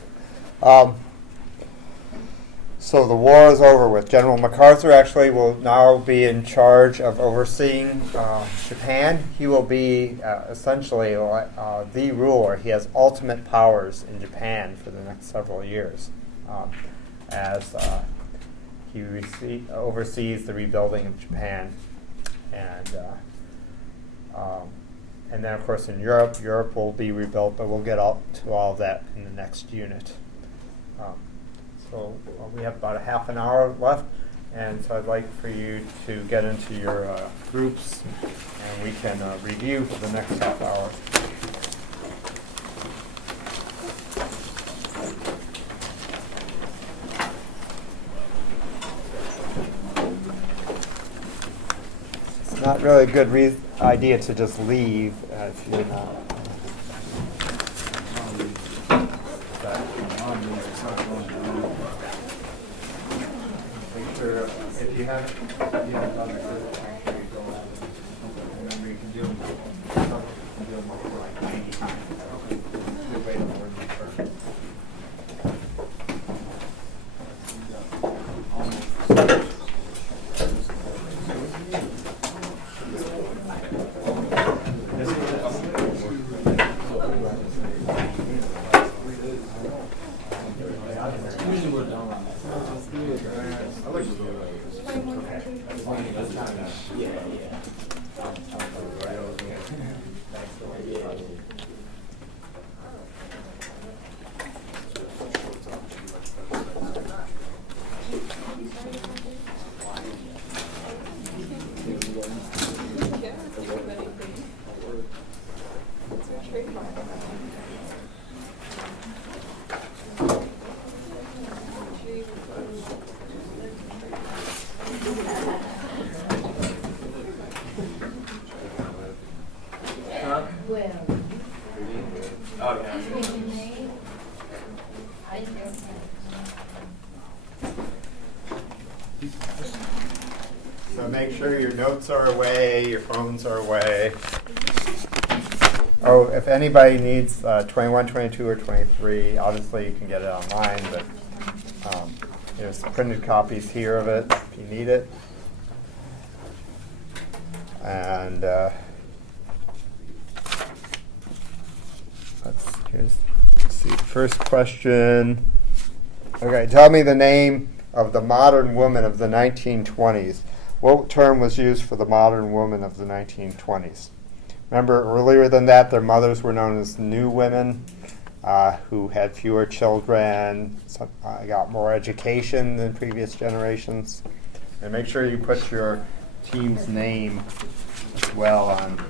So the war is over with. General MacArthur actually will now be in charge of overseeing Japan. He will be essentially the ruler. He has ultimate powers in Japan for the next several years as he oversees the rebuilding of Japan. And then, of course, in Europe will be rebuilt, but we'll get to all of that in the next unit. So we have about a half an hour left, and so I'd like for you to get into your groups, and we can review for the next half hour. It's not really a good idea to just leave if you're not. If you haven't done it, actually go out. Remember, you can do them like 90 times. Okay. Good way to learn the turn. So make sure your notes are away, your phones are away. Oh, if anybody needs 21, 22, or 23, obviously you can get it online, but there's printed copies here of it if you need it. And let's see. First question. Okay, tell me the name of the modern woman of the 1920s. What term was used for the modern woman of the 1920s? Remember, earlier than that, their mothers were known as new women who had fewer children, got more education than previous generations. And make sure you put your team's name as well on.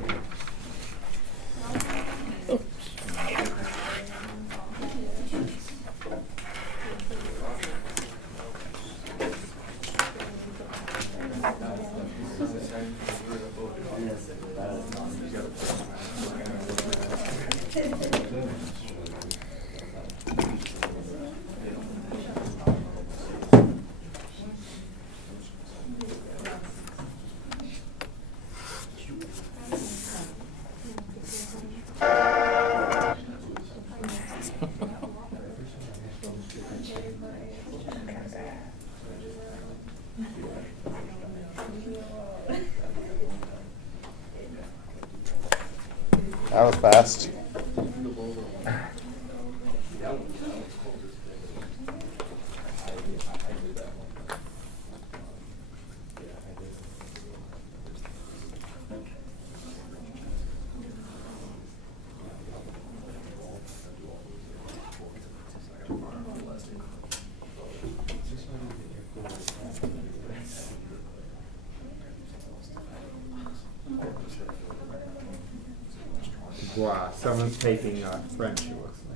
That was fast. Wow, someone's taking French, it looks like.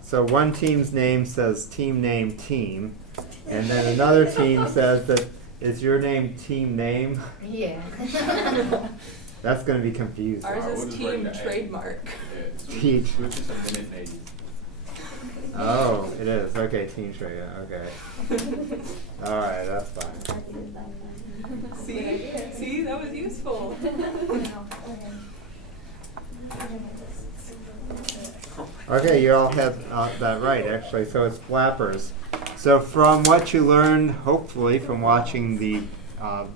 So one team's name says team name team, and then another team says that is your name team name? Yeah. That's going to be confusing. Ours is team trademark. Team. Which is a minute maybe. Oh, it is. Okay, team trade. Okay. All right, that's fine. See, that was useful. Okay, you all had that right, actually. So it's flappers. So from what you learned, hopefully, from watching the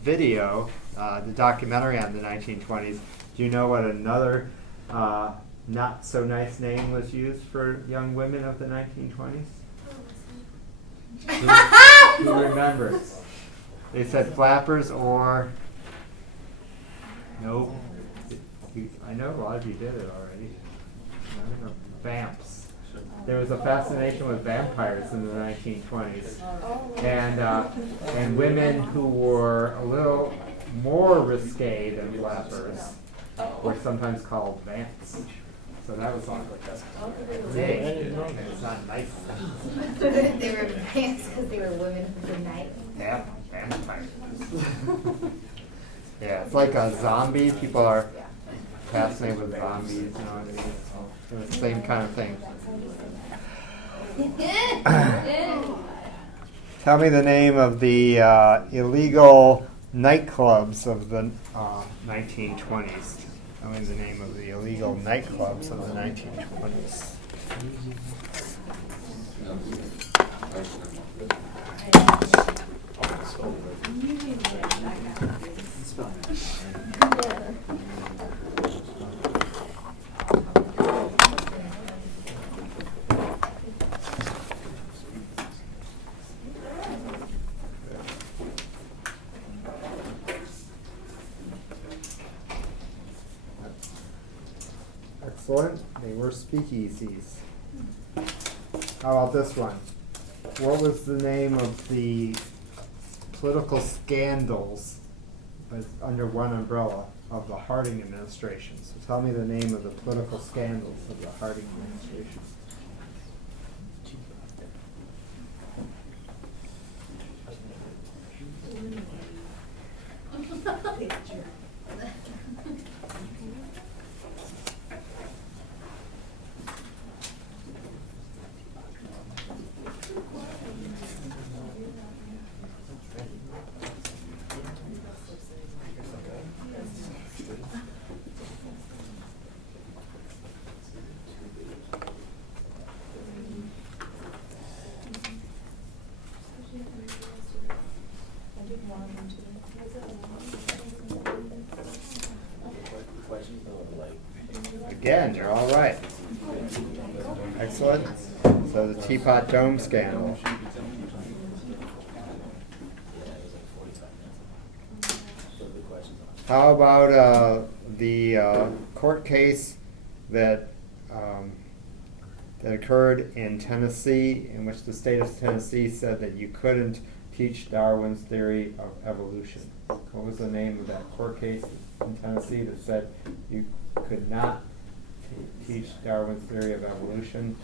video, the documentary on the 1920s, do you know what another not so nice name was used for young women of the 1920s? Who remembers? They said flappers or... Nope. I know a lot of you did it already. Vamps. There was a fascination with vampires in the 1920s, and women who were a little more risque than flappers were sometimes called vamps. So that was like it's not nice. They were advanced because they were women of the night. Yeah, vampires. Yeah, it's like a zombie. People are fascinated with zombies, you know what I mean? It's the same kind of thing. Tell me the name of the illegal nightclubs of the 1920s. Tell me the name of the illegal nightclubs of the 1920s. Excellent. They were speakeasies. How about this one? What was the name of the political scandals under one umbrella of the Harding administration. So tell me the name of the political scandals of the Harding administration. Again, you're all right. Excellent. So the Teapot Dome scandal. How about the court case that that occurred in Tennessee, in which the state of Tennessee said that you couldn't teach Darwin's theory of evolution? What was the name of that court case in Tennessee that said you could not teach Darwin's theory of evolution?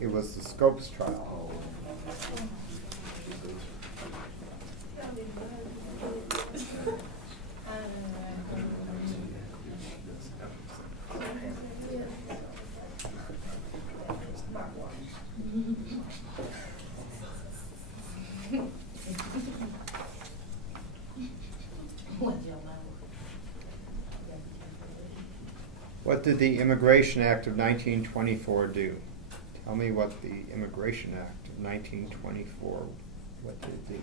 It was the Scopes trial. What did the Immigration Act of 1924 do? Tell me what the Immigration Act of 1924, what did it do?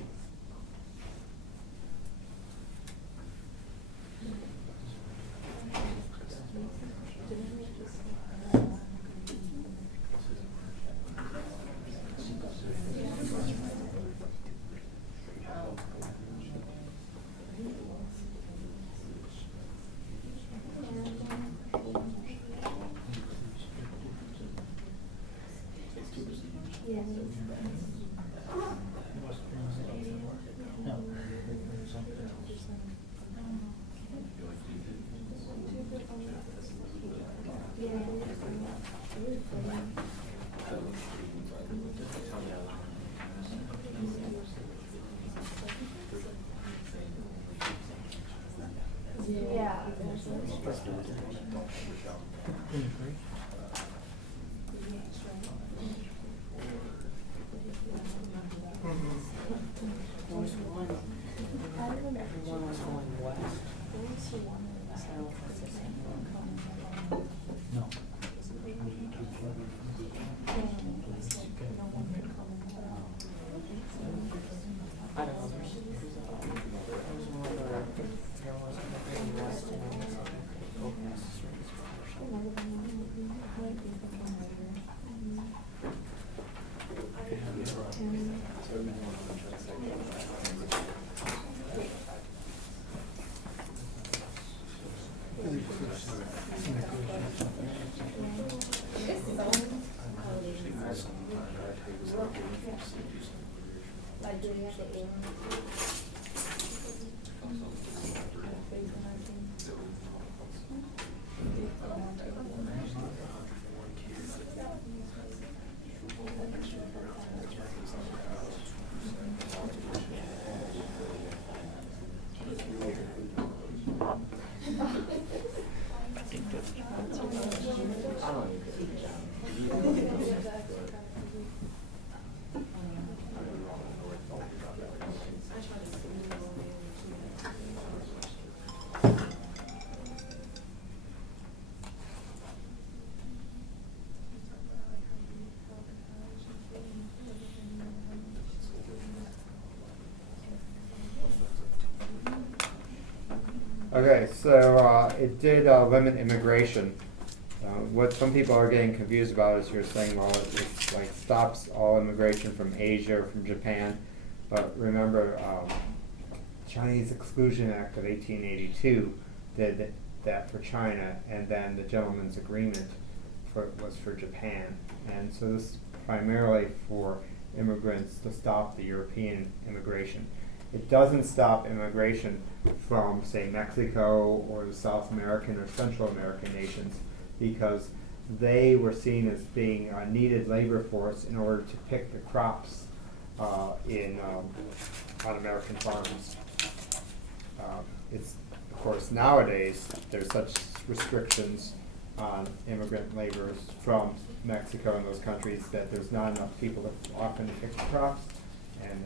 Okay, so it did limit immigration. What some people are getting confused about is you're saying, well, it like stops all immigration from Asia or from Japan. But remember, Chinese Exclusion Act of 1882 did that for China, and then the Gentleman's Agreement was for Japan. And so this is primarily for immigrants to stop the European immigration. It doesn't stop immigration from, say, Mexico or the South American or Central American nations, because they were seen as being a needed labor force in order to pick the crops on American farms. It's, of course, nowadays there's such restrictions on immigrant laborers from Mexico and those countries that there's not enough people to often pick the crops. And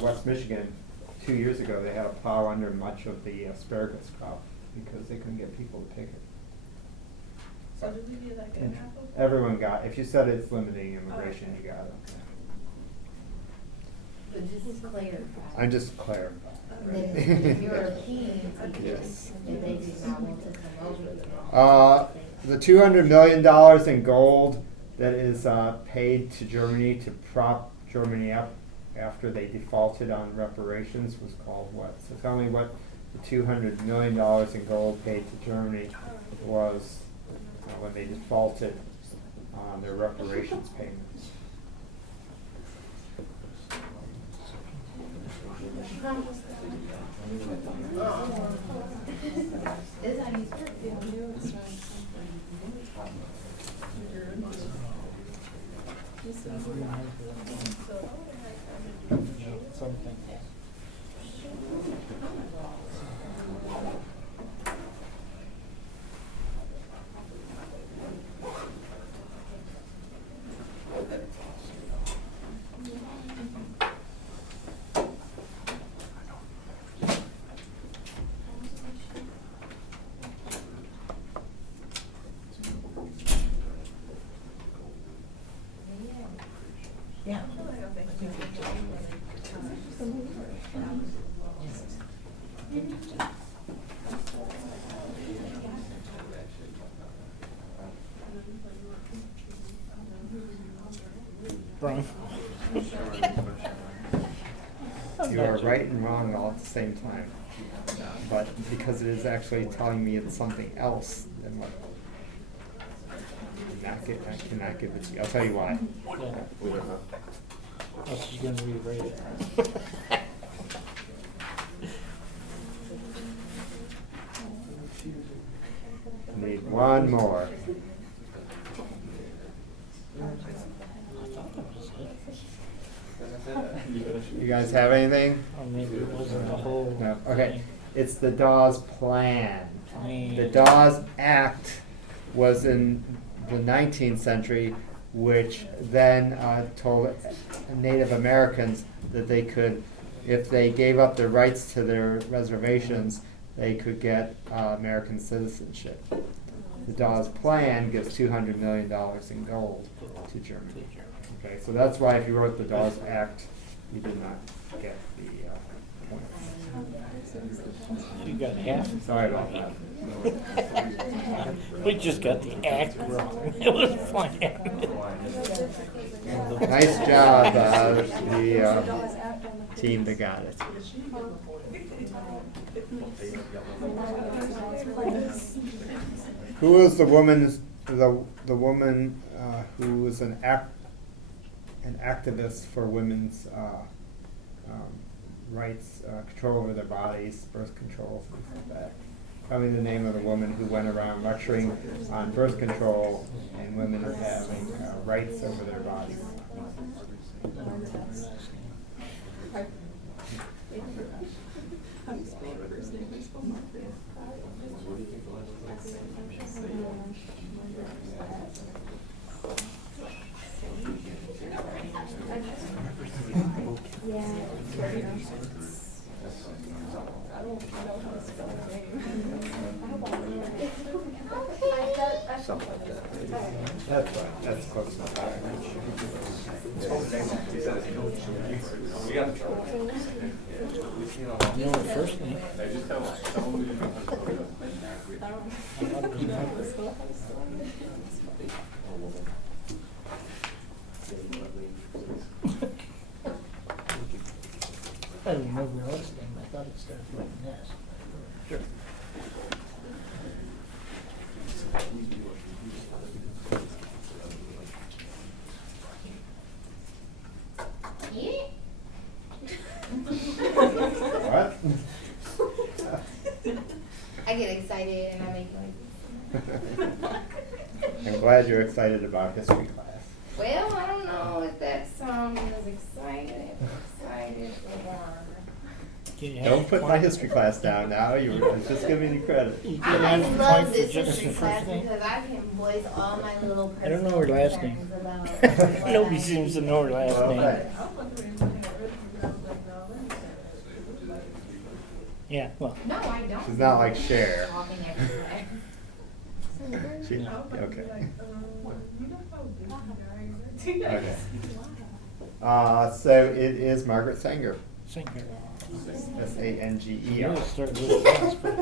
West Michigan, 2 years ago, they had to plow under much of the asparagus crop because they couldn't get people to pick it. So did we do that good? Everyone got, if you said it's limiting immigration, you got it. But just clarify. I'm just clarifying. The Europeans, Yes. that they did not want to come over. The $200 million in gold that is paid to Germany to prop Germany up after they defaulted on reparations was called what? So tell me what the $200 million in gold paid to Germany was when they defaulted on their reparations payments. Is that you said? Something. Yeah. Brian. You are right and wrong all at the same time. But because it is actually telling me it's something else than what I cannot give it to you. I'll tell you why. Yeah. Oh, she's gonna rewrite it. Need one more. You guys have anything? Or maybe it wasn't the whole. No. Okay. It's the Dawes Plan. Plan. The Dawes Act was in the 19th century which then told Native Americans that they could, if they gave up their rights to their reservations, they could get American citizenship. The Dawes Plan gives $200 million in gold to Germany. Okay, so that's why if you wrote the Dawes Act, you did not get the points. You got half. Sorry about that. We just got the act wrong. It was fine. Nice job, the team that got it. Who is the woman? The woman who was an activist for women's rights, control over their bodies, birth control, things like that. Tell me the name of the woman who went around lecturing on birth control and women having rights over their bodies. That's right. That's close enough. You know her first name? I didn't know her last name. I thought it started with an S. Sure. What? I get excited and I make noises. I'm glad you're excited about history class. Well, I don't know if that song is excited or... Don't put my history class down now. You were just giving you credit. I love this history class because I can voice all my little personal I don't know her last name. about Nobody seems to know her last name. Yeah, well. No, I don't. She's not like Cher. Walking everywhere. She, okay. Okay. So it is Margaret Sanger. Sanger. S-A-N-G-E-R. Start with S, but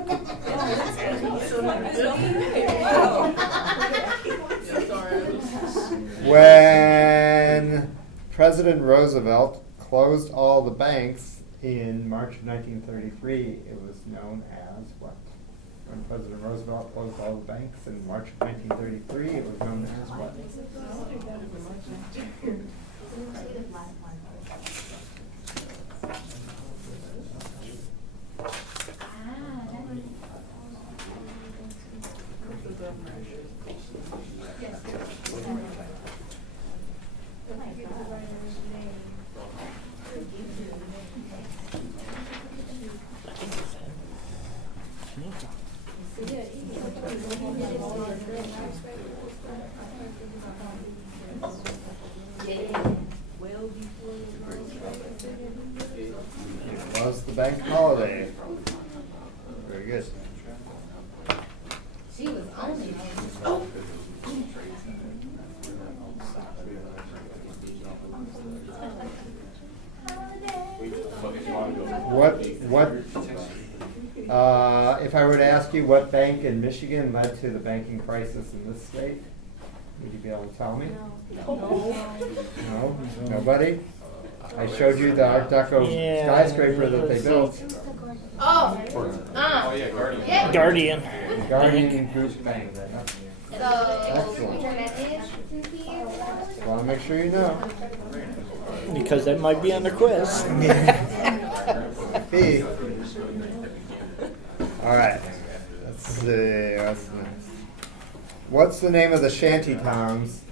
When President Roosevelt closed all the banks in March of 1933, it was known as what? When President Roosevelt closed all the banks in March of 1933, it was known as what? It was the bank holiday. Very good. She was only If I were to ask you what bank in Michigan led to the banking crisis in this state, would you be able to tell me? No? Nobody? I showed you the Art Deco skyscraper that they built. yeah. Guardian. Guardian Group Bank. So, Excellent. we turn that in since he is Want to make sure you know. Because that might be on the quiz. Hey. All right. Let's see. What's next? What's the name of the shanty towns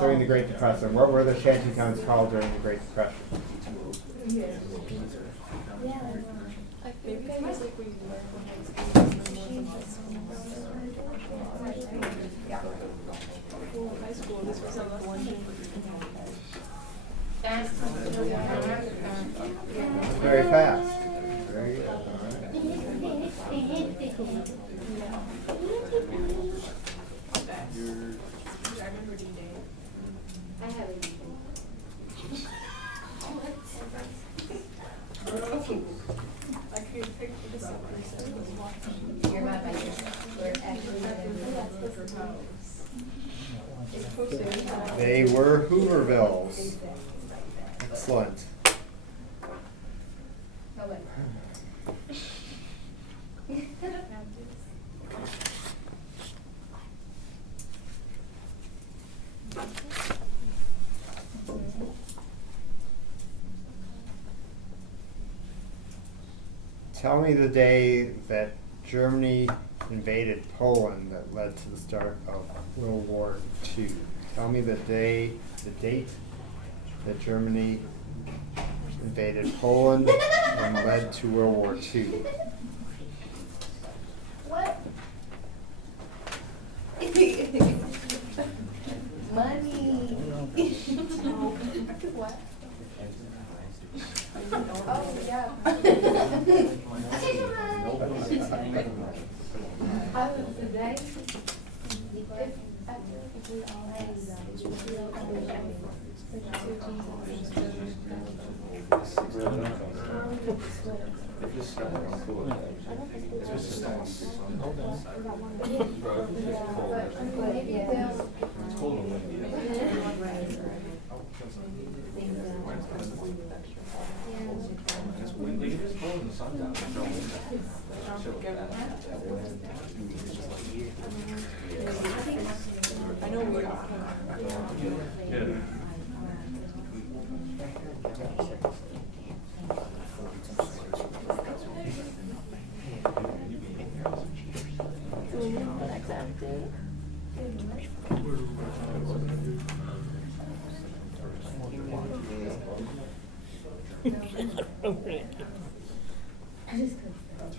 during the Great Depression? What were the shanty towns called during the Great Depression? high school, this was on the one. That's Very fast. Very good. All I remember D-Day. I haven't. I could picture this up there, so I was watching. You're my baby. We're actually It's posted. right. They were Hoovervilles. Excellent. Oh, wait. Tell me the day that Germany invaded Poland that led to the start of World War II. Tell me the date that Germany invaded Poland and led to World War II. What? Money. What? Oh, yeah. How was the day? It's windy. It's cold and the sun's out. There's no wind. I know we're off.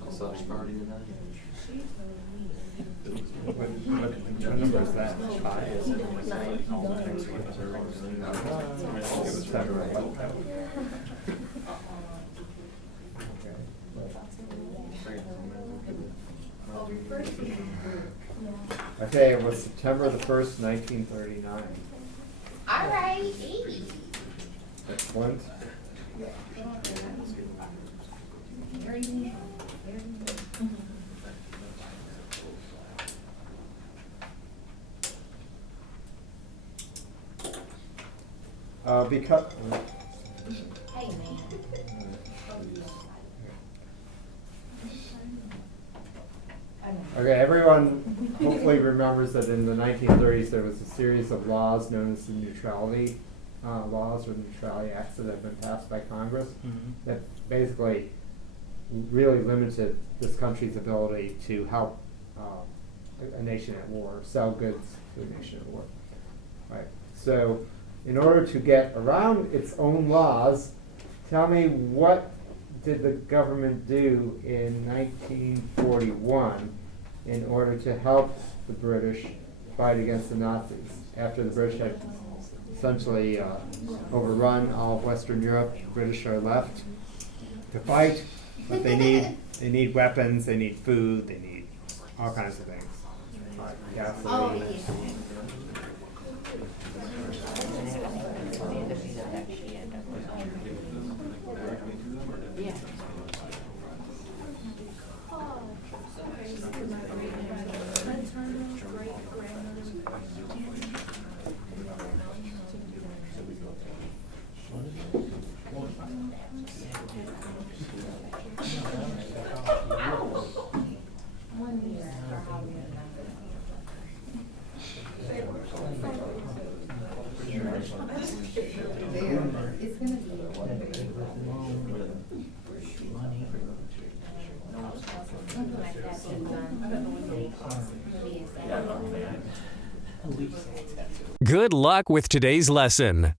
Sausage party tonight. What number is that? Okay, it was September the 1st, 1939. All right. Excellent. Because Hey, man. okay, everyone hopefully remembers that in the 1930s there was a series of laws known as the neutrality laws or neutrality acts that have been passed by Congress that basically really limited this country's ability to help a nation at war, sell goods to a nation at war. Right. So, in order to get around its own laws, tell me what did the government do in 1941 in order to help the British fight against the Nazis after the British had essentially overrun all of Western Europe? The British are left to fight, but they need weapons, they need food, they need all kinds of things. Gasoline. Oh, yeah. It's gonna be something like that. Good luck with today's lesson.